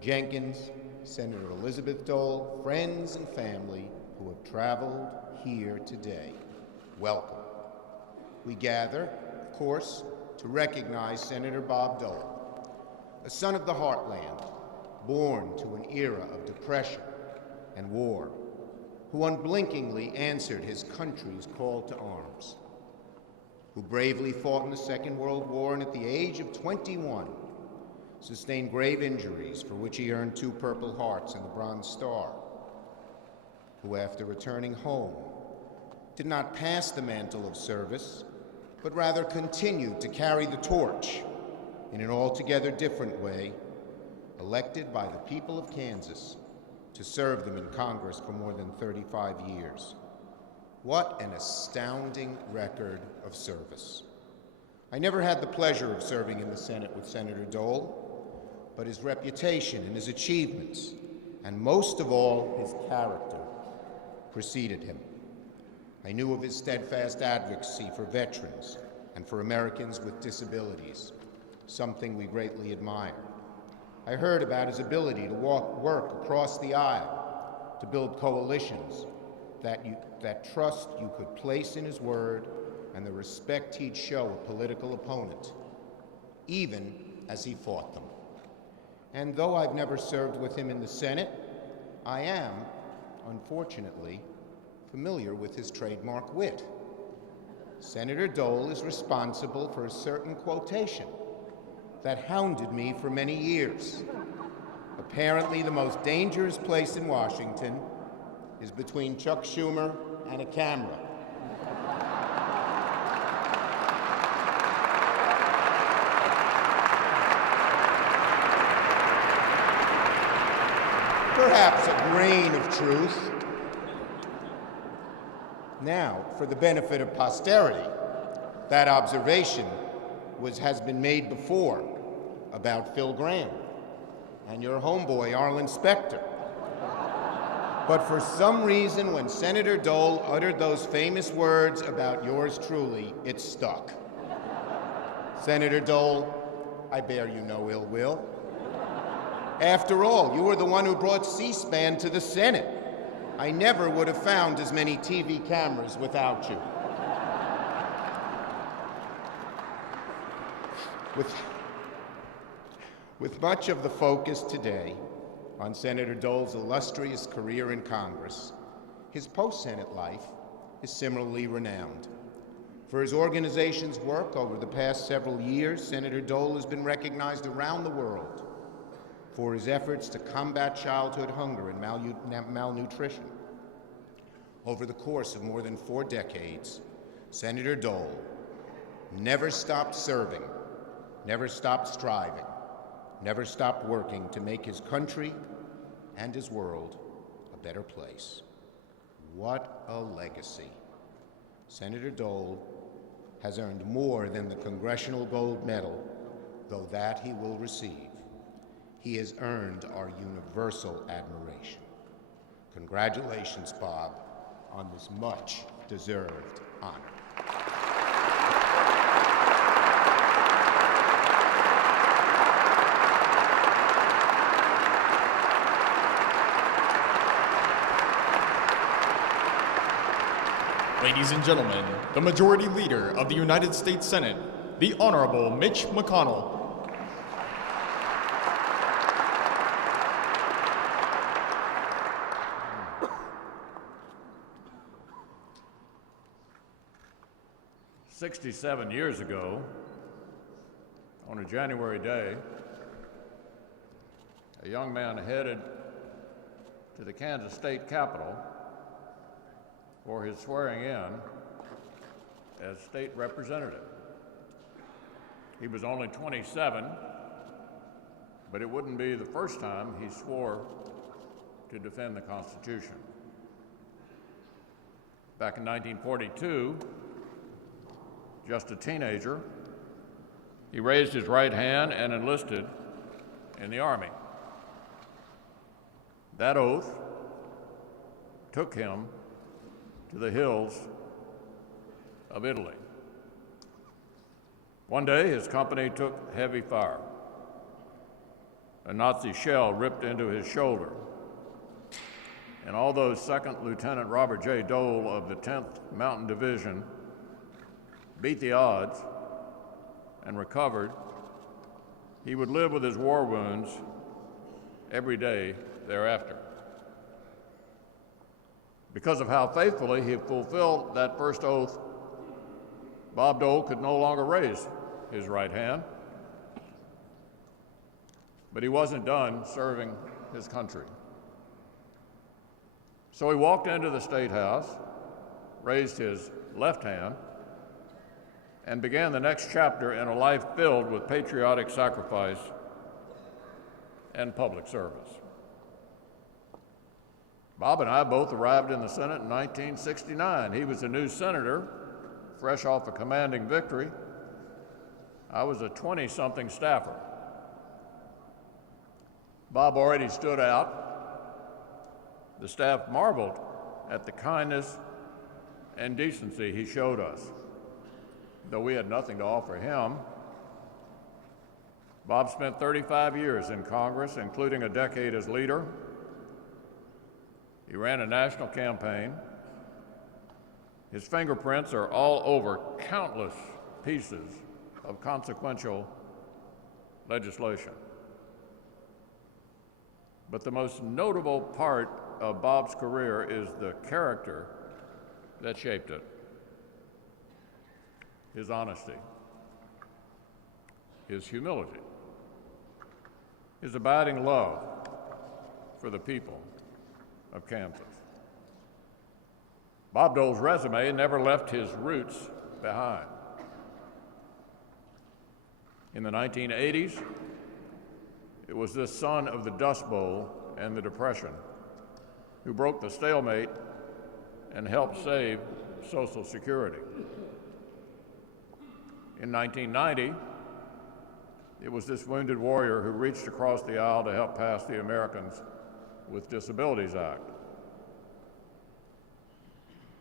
Jenkins, Senator Elizabeth Dole, friends and family who have traveled here today, welcome. We gather, of course, to recognize Senator Bob Dole, a son of the heartland, born to an era of depression and war, who unblinkingly answered his country's call to arms, who bravely fought in the Second World War and at the age of 21 sustained grave injuries for which he earned 2 Purple Hearts and the Bronze Star, who after returning home did not pass the mantle of service, but rather continued to carry the torch in an altogether different way, elected by the people of Kansas to serve them in Congress for more than 35 years. What an astounding record of service. I never had the pleasure of serving in the Senate with Senator Dole, but his reputation and his achievements, and most of all, his character, preceded him. I knew of his steadfast advocacy for veterans and for Americans with disabilities, something we greatly admire. I heard about his ability to work across the aisle, to build coalitions, that trust you could place in his word, and the respect he'd show a political opponent, even as he fought them. And though I've never served with him in the Senate, I am, unfortunately, familiar with his trademark wit. Senator Dole is responsible for a certain quotation that hounded me for many years. Apparently, the most dangerous place in Washington is between Chuck Schumer and a camera. Perhaps a grain of truth. Now, for the benefit of posterity, that observation has been made before about Phil Gramm and your homeboy, Arlen Specter. But for some reason, when Senator Dole uttered those famous words about yours truly, it stuck. Senator Dole, I bear you no ill will. After all, you were the one who brought C-SPAN to the Senate. I never would have found as many TV cameras without you. With much of the focus today on Senator Dole's illustrious career in Congress, his post-Senate life is similarly renowned. For his organization's work over the past several years, Senator Dole has been recognized around the world for his efforts to combat childhood hunger and malnutrition. Over the course of more than 4 decades, Senator Dole never stopped serving, never stopped striving, never stopped working to make his country and his world a better place. What a legacy. Senator Dole has earned more than the Congressional Gold Medal, though that he will receive. He has earned our universal admiration. Congratulations, Bob, on this much-deserved honor. Ladies and gentlemen, the Majority Leader of the United States Senate, the Honorable Mitch McConnell. "67 years ago, on a January day, a young man headed to the Kansas State Capitol for his swearing in as state representative. He was only 27, but it wouldn't be the first time he swore to defend the Constitution. Back in 1942, just a teenager, he raised his right hand and enlisted in the Army. That oath took him to the hills of Italy. One day, his company took heavy fire. A Nazi shell ripped into his shoulder. And although Second Lieutenant Robert J. Dole of the 10th Mountain Division beat the odds and recovered, he would live with his war wounds every day thereafter. Because of how faithfully he fulfilled that first oath, Bob Dole could no longer raise his right hand. But he wasn't done serving his country. So he walked into the State House, raised his left hand, and began the next chapter in a life filled with patriotic sacrifice and public service. Bob and I both arrived in the Senate in 1969. He was a new senator, fresh off a commanding victory. I was a 20-something staffer. Bob already stood out. The staff marveled at the kindness and decency he showed us. Though we had nothing to offer him, Bob spent 35 years in Congress, including a decade as leader. He ran a national campaign. His fingerprints are all over countless pieces of consequential legislation. But the most notable part of Bob's career is the character that shaped it. His honesty, his humility, his abiding love for the people of Kansas. Bob Dole's resume never left his roots behind. In the 1980s, it was this son of the Dust Bowl and the Depression who broke the stalemate and helped save Social Security. In 1990, it was this wounded warrior who reached across the aisle to help pass the Americans with Disabilities Act.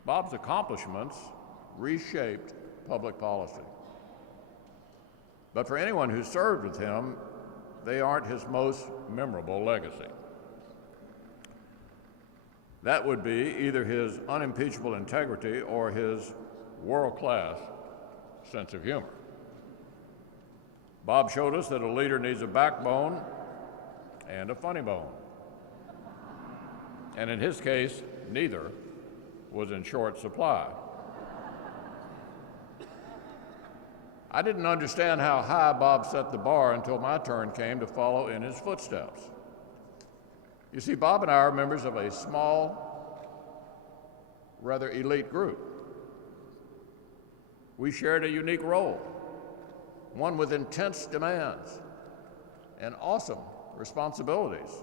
Bob's accomplishments reshaped public policy. But for anyone who served with him, they aren't his most memorable legacy. That would be either his unimpeachable integrity or his world-class sense of humor. Bob showed us that a leader needs a backbone and a funny bone. And in his case, neither was in short supply. I didn't understand how high Bob set the bar until my turn came to follow in his footsteps. You see, Bob and I are members of a small, rather elite group. We shared a unique role, one with intense demands and awesome responsibilities.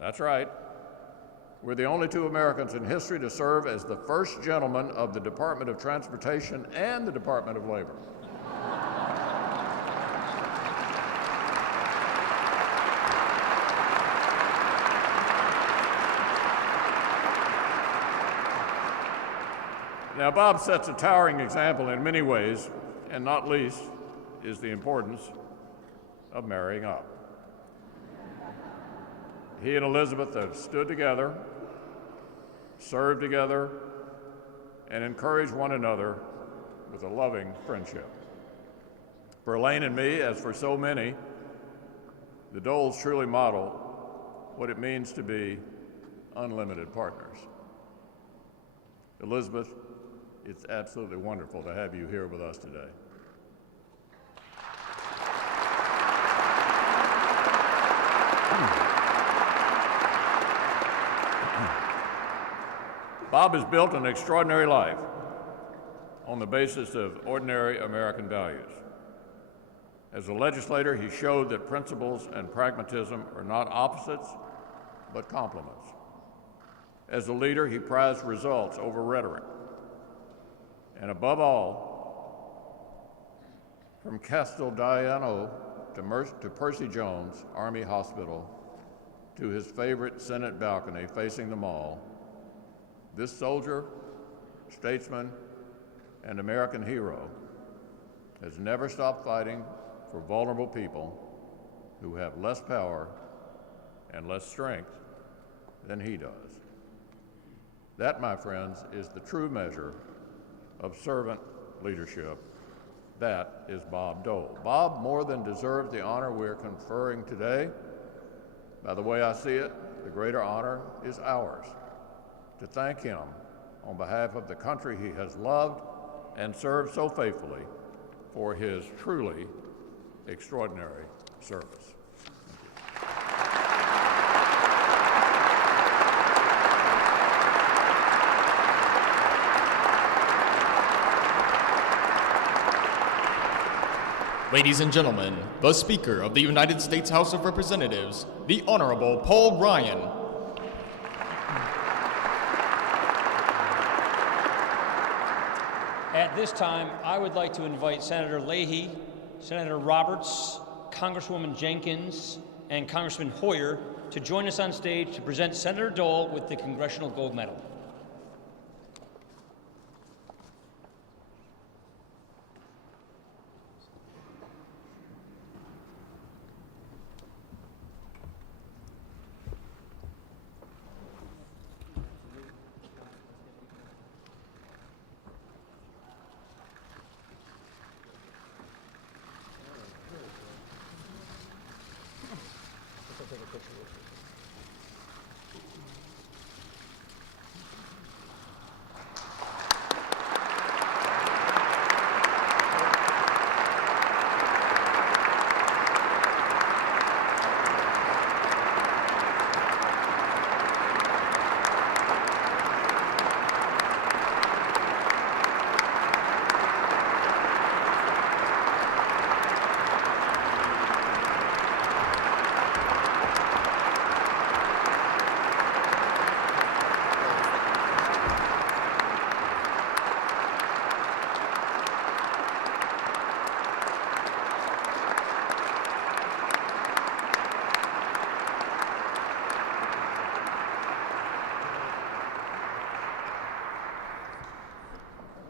That's right. We're the only two Americans in history to serve as the first gentleman of the Department of Transportation and the Department of Labor. Now, Bob sets a towering example in many ways, and not least is the importance of marrying up. He and Elizabeth have stood together, served together, and encouraged one another with a loving friendship. For Elaine and me, as for so many, the Doles truly model what it means to be unlimited partners. Elizabeth, it's absolutely wonderful to have you here with us today. Bob has built an extraordinary life on the basis of ordinary American values. As a legislator, he showed that principles and pragmatism are not opposites, but complements. As a leader, he prized results over rhetoric. And above all, from Casteldiano to Percy Jones Army Hospital to his favorite Senate balcony facing the mall, this soldier, statesman, and American hero has never stopped fighting for vulnerable people who have less power and less strength than he does. That, my friends, is the true measure of servant leadership. That is Bob Dole. Bob more than deserved the honor we're conferring today. By the way I see it, the greater honor is ours, to thank him on behalf of the country he has loved and served so faithfully for his truly extraordinary service. Ladies and gentlemen, the Speaker of the United States House of Representatives, the Honorable Paul Ryan. At this time, I would like to invite Senator Leahy, Senator Roberts, Congresswoman Jenkins, and Congressman Hoyer to join us on stage to present Senator Dole with the Congressional Gold Medal.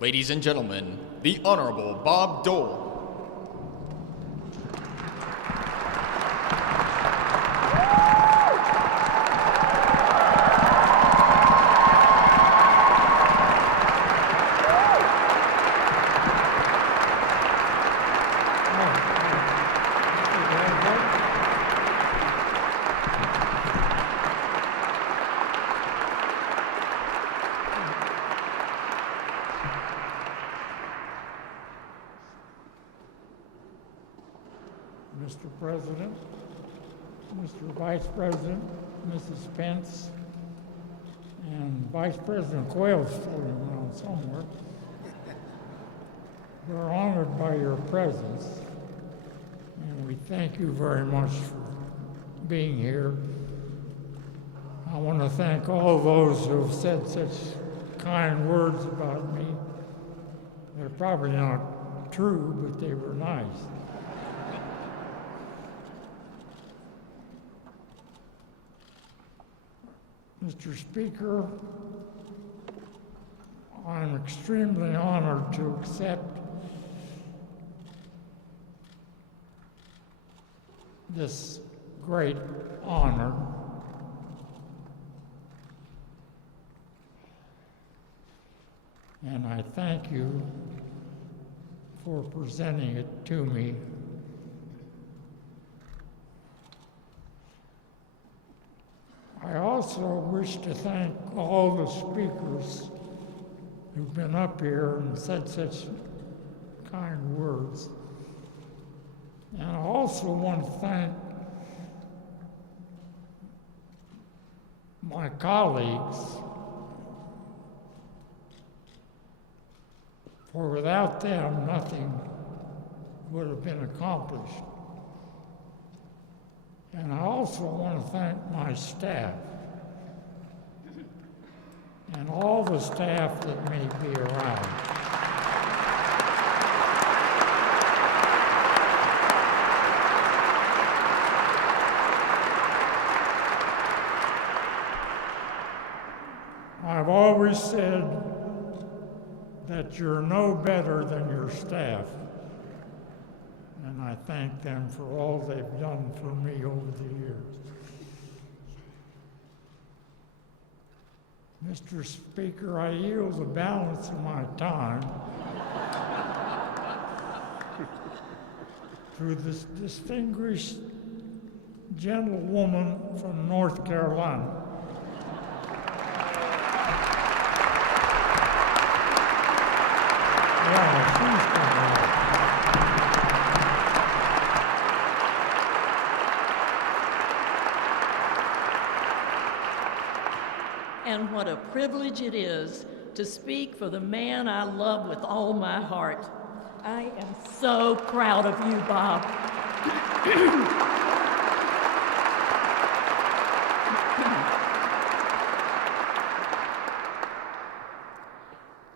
Ladies and gentlemen, the Honorable Bob Dole. Mr. President, Mr. Vice President, Mrs. Pence, and Vice President Quayle's floating around somewhere. We're honored by your presence, and we thank you very much for being here. I want to thank all those who have said such kind words about me. They're probably not true, but they were nice. Mr. Speaker, I'm extremely honored to accept this great honor. And I thank you for presenting it to me. I also wish to thank all the speakers who've been up here and said such kind words. And I also want to thank my colleagues, for without them, nothing would have been accomplished. And I also want to thank my staff and all the staff that may be around. I've always said that you're no better than your staff. And I thank them for all they've done for me over the years. Mr. Speaker, I yield the balance of my time to this distinguished gentlewoman from North Carolina. And what a privilege it is to speak for the man I love with all my heart. I am so proud of you, Bob.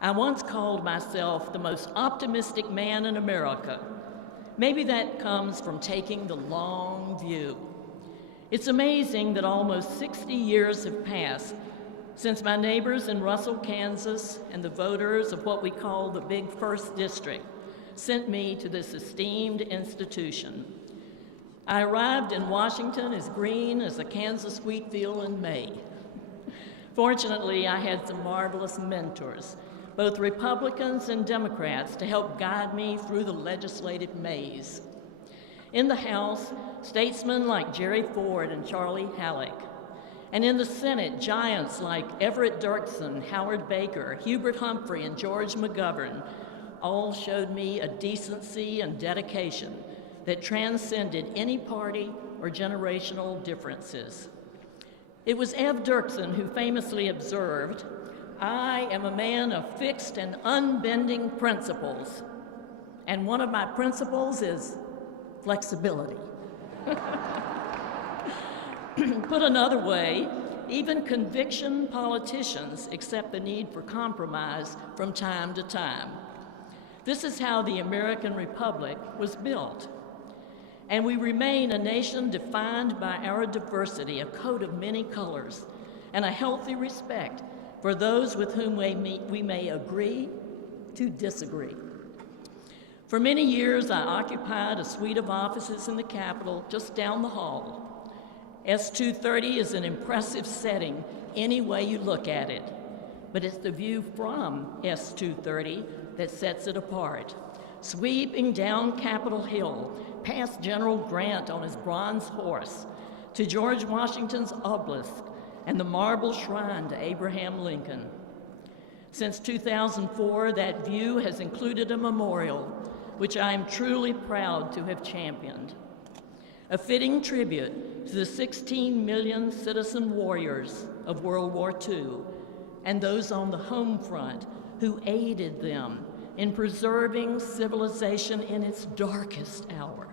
I once called myself the most optimistic man in America. Maybe that comes from taking the long view. It's amazing that almost 60 years have passed since my neighbors in Russell, Kansas, and the voters of what we call the Big First District sent me to this esteemed institution. I arrived in Washington as green as a Kansas wheat field in May. Fortunately, I had some marvelous mentors, both Republicans and Democrats, to help guide me through the legislative maze. In the House, statesmen like Jerry Ford and Charlie Halleck. And in the Senate, giants like Everett Dirksen, Howard Baker, Hubert Humphrey, and George McGovern all showed me a decency and dedication that transcended any party or generational differences. It was Ev Dirksen who famously observed, "I am a man of fixed and unbending principles, and one of my principles is flexibility." Put another way, even conviction politicians accept the need for compromise from time to time. This is how the American Republic was built. And we remain a nation defined by our diversity, a coat of many colors, and a healthy respect for those with whom we may agree to disagree. For many years, I occupied a suite of offices in the Capitol just down the hall. S230 is an impressive setting any way you look at it, but it's the view from S230 that sets it apart. Sweeping down Capitol Hill, past General Grant on his bronze horse, to George Washington's obelisk and the marble shrine to Abraham Lincoln. Since 2004, that view has included a memorial, which I am truly proud to have championed. a fitting tribute to the 16 million citizen warriors of World War II and those on the home front who aided them in preserving civilization in its darkest hour.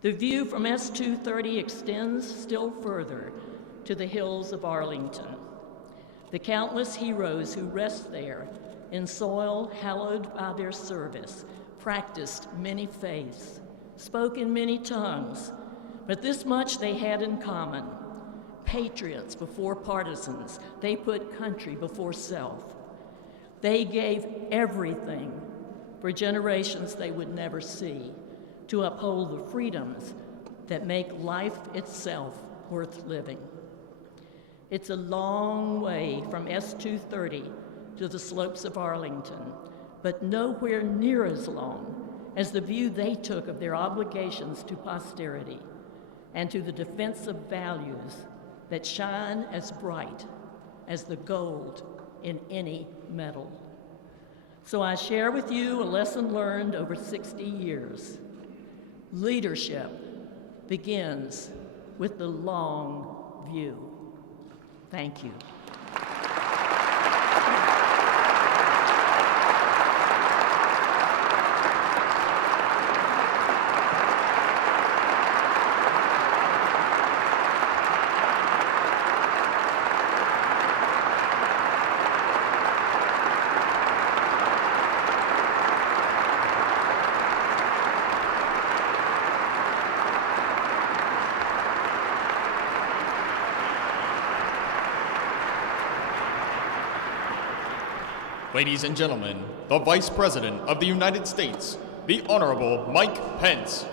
The view from S-230 extends still further to the hills of Arlington. The countless heroes who rest there in soil hallowed by their service practiced many faiths, spoke in many tongues, but this much they had in common. Patriots before partisans, they put country before self. They gave everything for generations they would never see to uphold the freedoms that make life itself worth living. It's a long way from S-230 to the slopes of Arlington, but nowhere near as long as the view they took of their obligations to posterity and to the defense of values that shine as bright as the gold in any medal. So I share with you a lesson learned over 60 years. Leadership begins with the long view. Thank you. Ladies and gentlemen, the Vice President of the United States, the Honorable Mike Pence.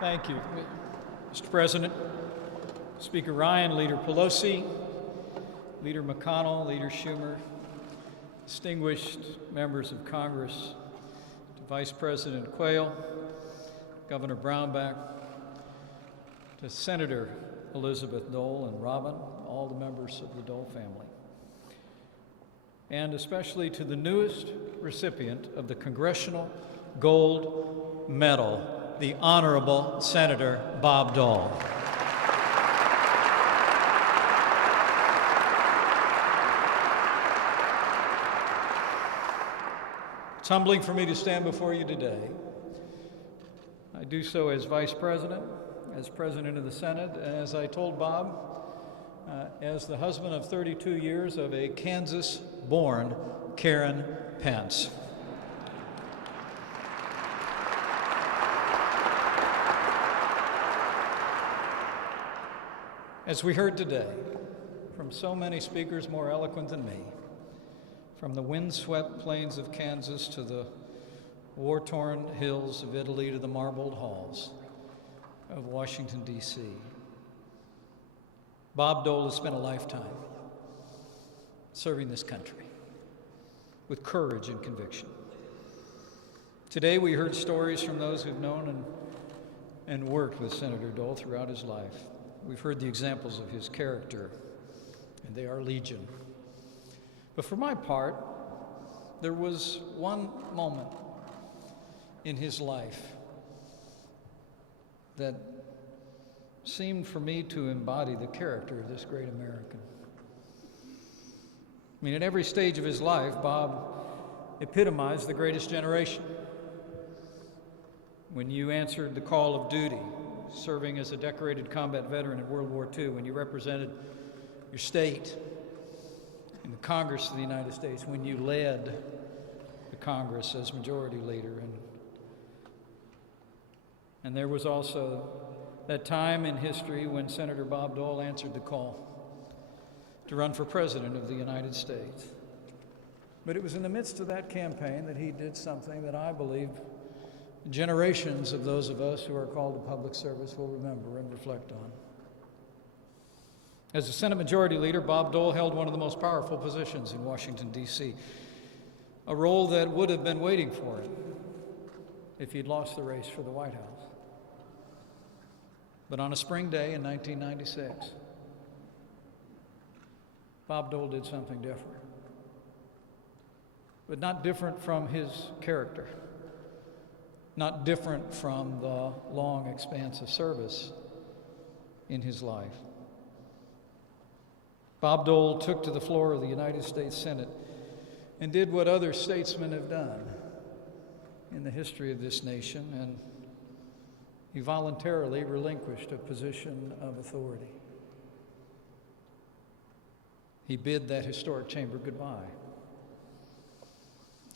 Thank you, Mr. President, Speaker Ryan, Leader Pelosi, Leader McConnell, Leader Schumer, distinguished members of Congress, Vice President Quayle, Governor Brownback, to Senator Elizabeth Dole and Robin, all the members of the Dole family, and especially to the newest recipient of the Congressional Gold Medal, the Honorable Senator Bob Dole. It's humbling for me to stand before you today. I do so as Vice President, as President of the Senate, and as I told Bob, as the husband of 32 years of a Kansas-born Karen Pence. As we heard today from so many speakers more eloquent than me, from the windswept plains of Kansas to the war-torn hills of Italy to the marbled halls of Washington, D.C., Bob Dole has spent a lifetime serving this country with courage and conviction. Today we heard stories from those who've known and worked with Senator Dole throughout his life. We've heard the examples of his character, and they are legion. But for my part, there was one moment in his life that seemed for me to embody the character of this great American. I mean, at every stage of his life, Bob epitomized the greatest generation. When you answered the call of duty, serving as a decorated combat veteran in World War II, when you represented your state in the Congress of the United States, when you led the Congress as majority leader. And there was also that time in history when Senator Bob Dole answered the call to run for president of the United States. But it was in the midst of that campaign that he did something that I believe generations of those of us who are called to public service will remember and reflect on. As a Senate Majority Leader, Bob Dole held one of the most powerful positions in Washington, D.C., a role that would have been waiting for him if he'd lost the race for the White House. But on a spring day in 1996, Bob Dole did something different. But not different from his character, not different from the long expanse of service in his life. Bob Dole took to the floor of the United States Senate and did what other statesmen have done in the history of this nation, and he voluntarily relinquished a position of authority. He bid that historic chamber goodbye.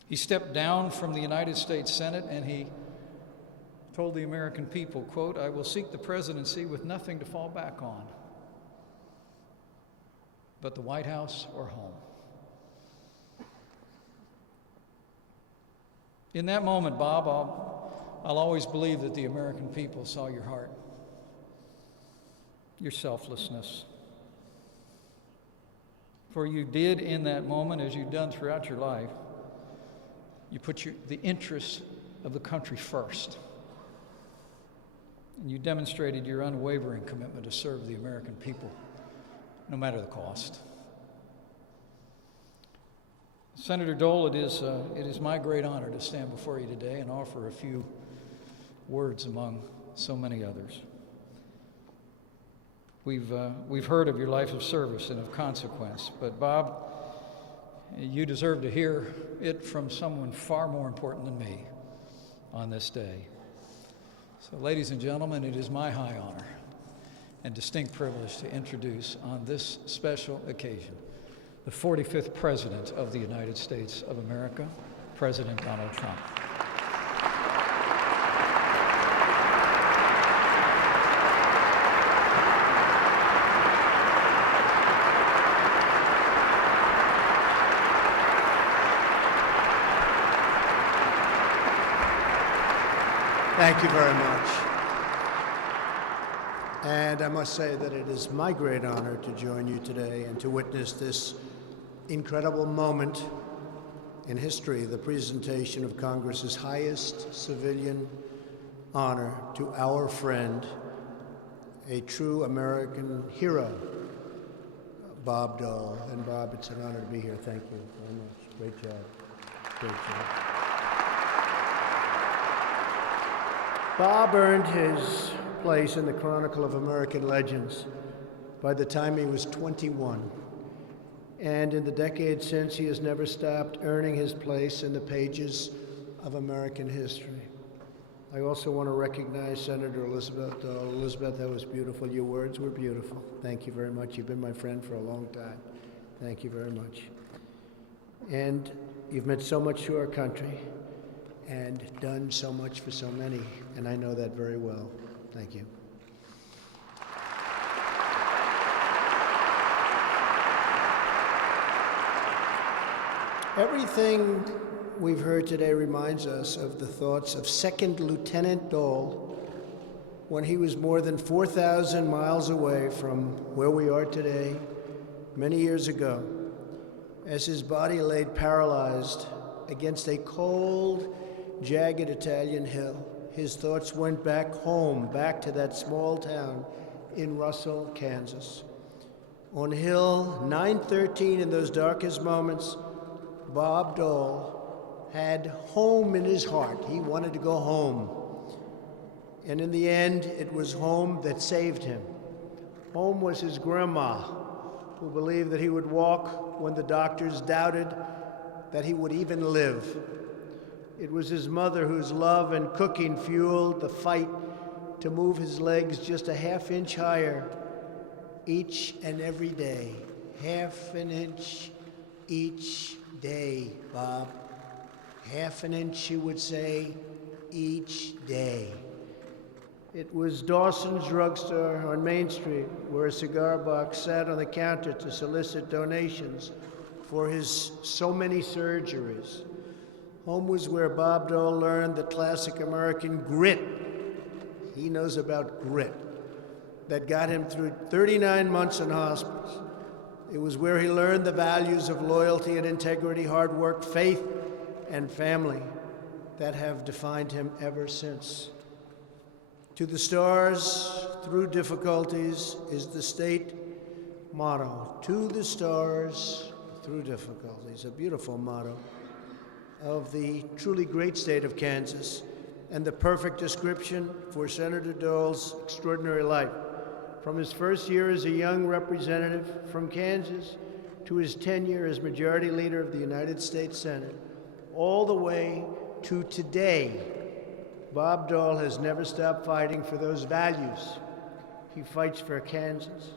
He stepped down from the United States Senate and he told the American people, quote, "I will seek the presidency with nothing to fall back on but the White House or home." In that moment, Bob, I'll always believe that the American people saw your heart, your selflessness. For you did in that moment, as you've done throughout your life, you put the interests of the country first. And you demonstrated your unwavering commitment to serve the American people, no matter the cost. Senator Dole, it is my great honor to stand before you today and offer a few words among so many others. We've heard of your life of service and of consequence, but Bob, you deserve to hear it from someone far more important than me on this day. So, ladies and gentlemen, it is my high honor and distinct privilege to introduce on this special occasion the 45th President of the United States of America, President Donald Trump. Thank you very much. And I must say that it is my great honor to join you today and to witness this incredible moment in history, the presentation of Congress's highest civilian honor to our friend, a true American hero, Bob Dole. And Bob, it's an honor to be here. Thank you very much. Great job. Great job. Bob earned his place in the Chronicle of American Legends by the time he was 21. And in the decades since, he has never stopped earning his place in the pages of American history. I also want to recognize Senator Elizabeth Dole. Elizabeth, that was beautiful. Your words were beautiful. Thank you very much. You've been my friend for a long time. Thank you very much. And you've meant so much to our country and done so much for so many, and I know that very well. Thank you. Everything we've heard today reminds us of the thoughts of Second Lieutenant Dole when he was more than 4,000 miles away from where we are today, many years ago, as his body laid paralyzed against a cold, jagged Italian hill. His thoughts went back home, back to that small town in Russell, Kansas. On Hill 913, in those darkest moments, Bob Dole had home in his heart. He wanted to go home. And in the end, it was home that saved him. Home was his grandma, who believed that he would walk when the doctors doubted that he would even live. It was his mother whose love and cooking fueled the fight to move his legs just a half-inch higher each and every day. Half an inch each day, Bob. Half an inch, she would say, each day. It was Dawson's Drugstore on Main Street, where a cigar box sat on the counter to solicit donations for his so many surgeries. Home was where Bob Dole learned the classic American grit. He knows about grit that got him through 39 months in hospice. It was where he learned the values of loyalty and integrity, hard work, faith, and family that have defined him ever since. To the stars, through difficulties, is the state motto, to the stars through difficulties, a beautiful motto of the truly great state of Kansas and the perfect description for Senator Dole's extraordinary life. From his first year as a young representative from Kansas to his tenure as Majority Leader of the United States Senate, all the way to today, Bob Dole has never stopped fighting for those values. He fights for Kansas,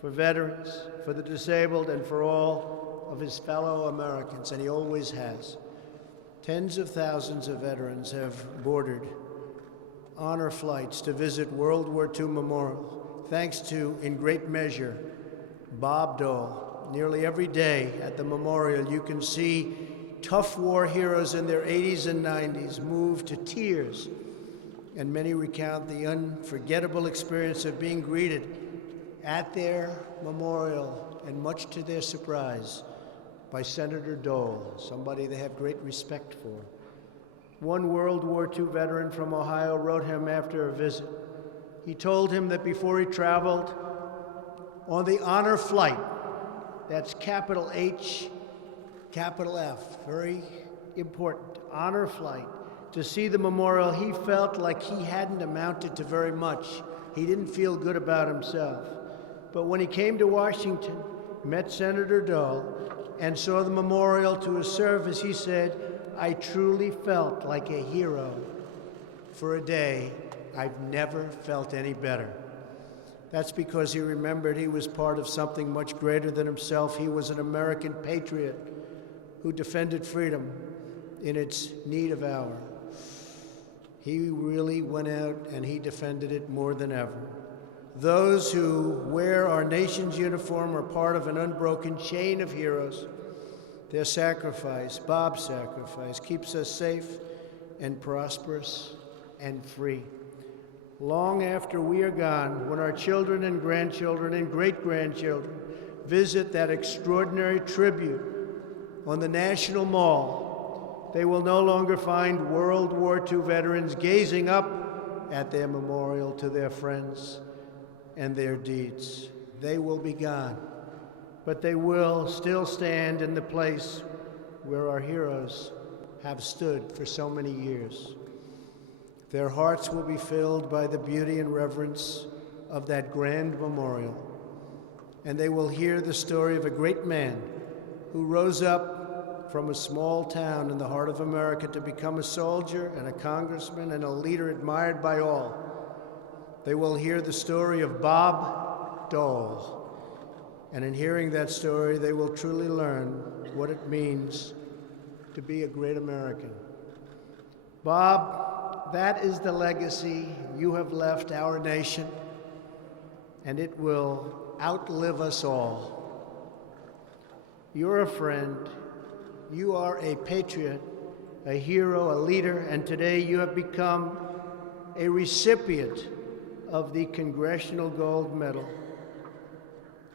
for veterans, for the disabled, and for all of his fellow Americans, and he always has. Tens of thousands of veterans have boarded honor flights to visit World War II Memorial, thanks to, in great measure, Bob Dole. Nearly every day at the memorial, you can see tough war heroes in their 80s and 90s moved to tears, and many recount the unforgettable experience of being greeted at their memorial, and much to their surprise, by Senator Dole, somebody they have great respect for. One World War II veteran from Ohio wrote him after a visit. He told him that before he traveled on the honor flight, that's capital H, capital F, very important, honor flight, to see the memorial, he felt like he hadn't amounted to very much. He didn't feel good about himself. But when he came to Washington, met Senator Dole, and saw the memorial to his service, he said, "I truly felt like a hero. For a day, I've never felt any better." That's because he remembered he was part of something much greater than himself. He was an American patriot who defended freedom in its need of hour. He really went out and he defended it more than ever. Those who wear our nation's uniform are part of an unbroken chain of heroes. Their sacrifice, Bob's sacrifice, keeps us safe and prosperous and free. Long after we are gone, when our children and grandchildren and great-grandchildren visit that extraordinary tribute on the National Mall, they will no longer find World War II veterans gazing up at their memorial to their friends and their deeds. They will be gone, but they will still stand in the place where our heroes have stood for so many years. Their hearts will be filled by the beauty and reverence of that grand memorial, and they will hear the story of a great man who rose up from a small town in the heart of America to become a soldier and a congressman and a leader admired by all. They will hear the story of Bob Dole, and in hearing that story, they will truly learn what it means to be a great American. Bob, that is the legacy you have left our nation, and it will outlive us all. You're a friend, you are a patriot, a hero, a leader, and today you have become a recipient of the Congressional Gold Medal.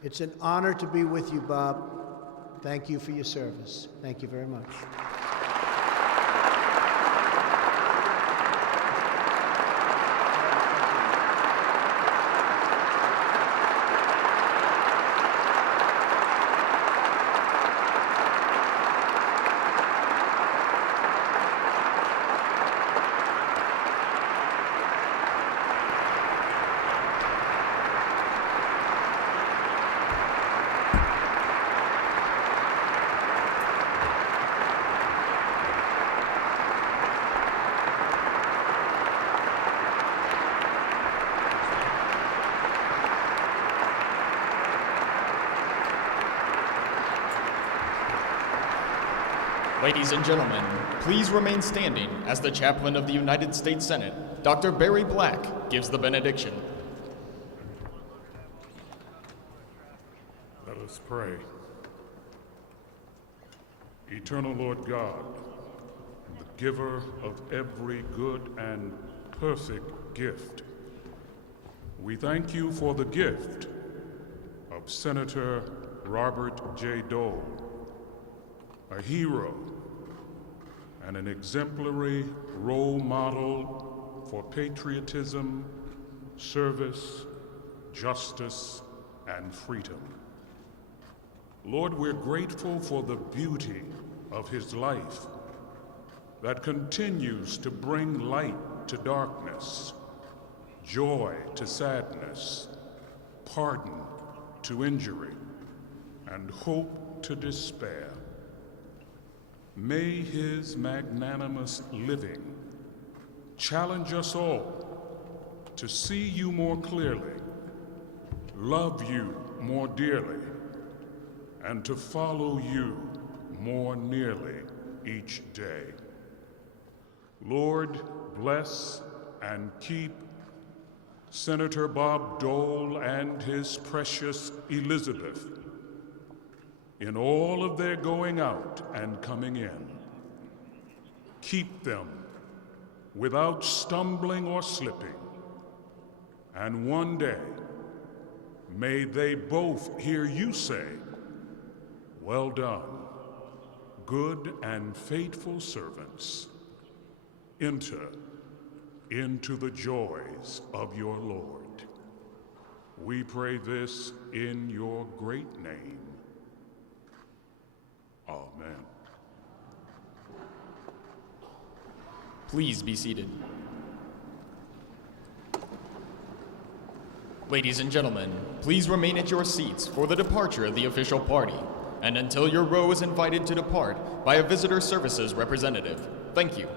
It's an honor to be with you, Bob. Thank you for your service. Thank you very much. Ladies and gentlemen, please remain standing as the chaplain of the United States Senate, Dr. Barry Black, gives the benediction. Let us pray. Eternal Lord God, the giver of every good and perfect gift, we thank you for the gift of Senator Robert J. Dole, a hero and an exemplary role model for patriotism, service, justice, and freedom. Lord, we're grateful for the beauty of his life that continues to bring light to darkness, joy to sadness, pardon to injury, and hope to despair. May his magnanimous living challenge us all to see you more clearly, love you more dearly, and to follow you more nearly each day. Lord, bless and keep Senator Bob Dole and his precious Elizabeth in all of their going out and coming in. Keep them without stumbling or slipping, and one day may they both hear you say, "Well done, good and faithful servants. Enter into the joys of your Lord." We pray this in your great name. Amen. Please be seated. Ladies and gentlemen, please remain at your seats for the departure of the official party, and until your row is invited to depart by a visitor services representative. Thank you.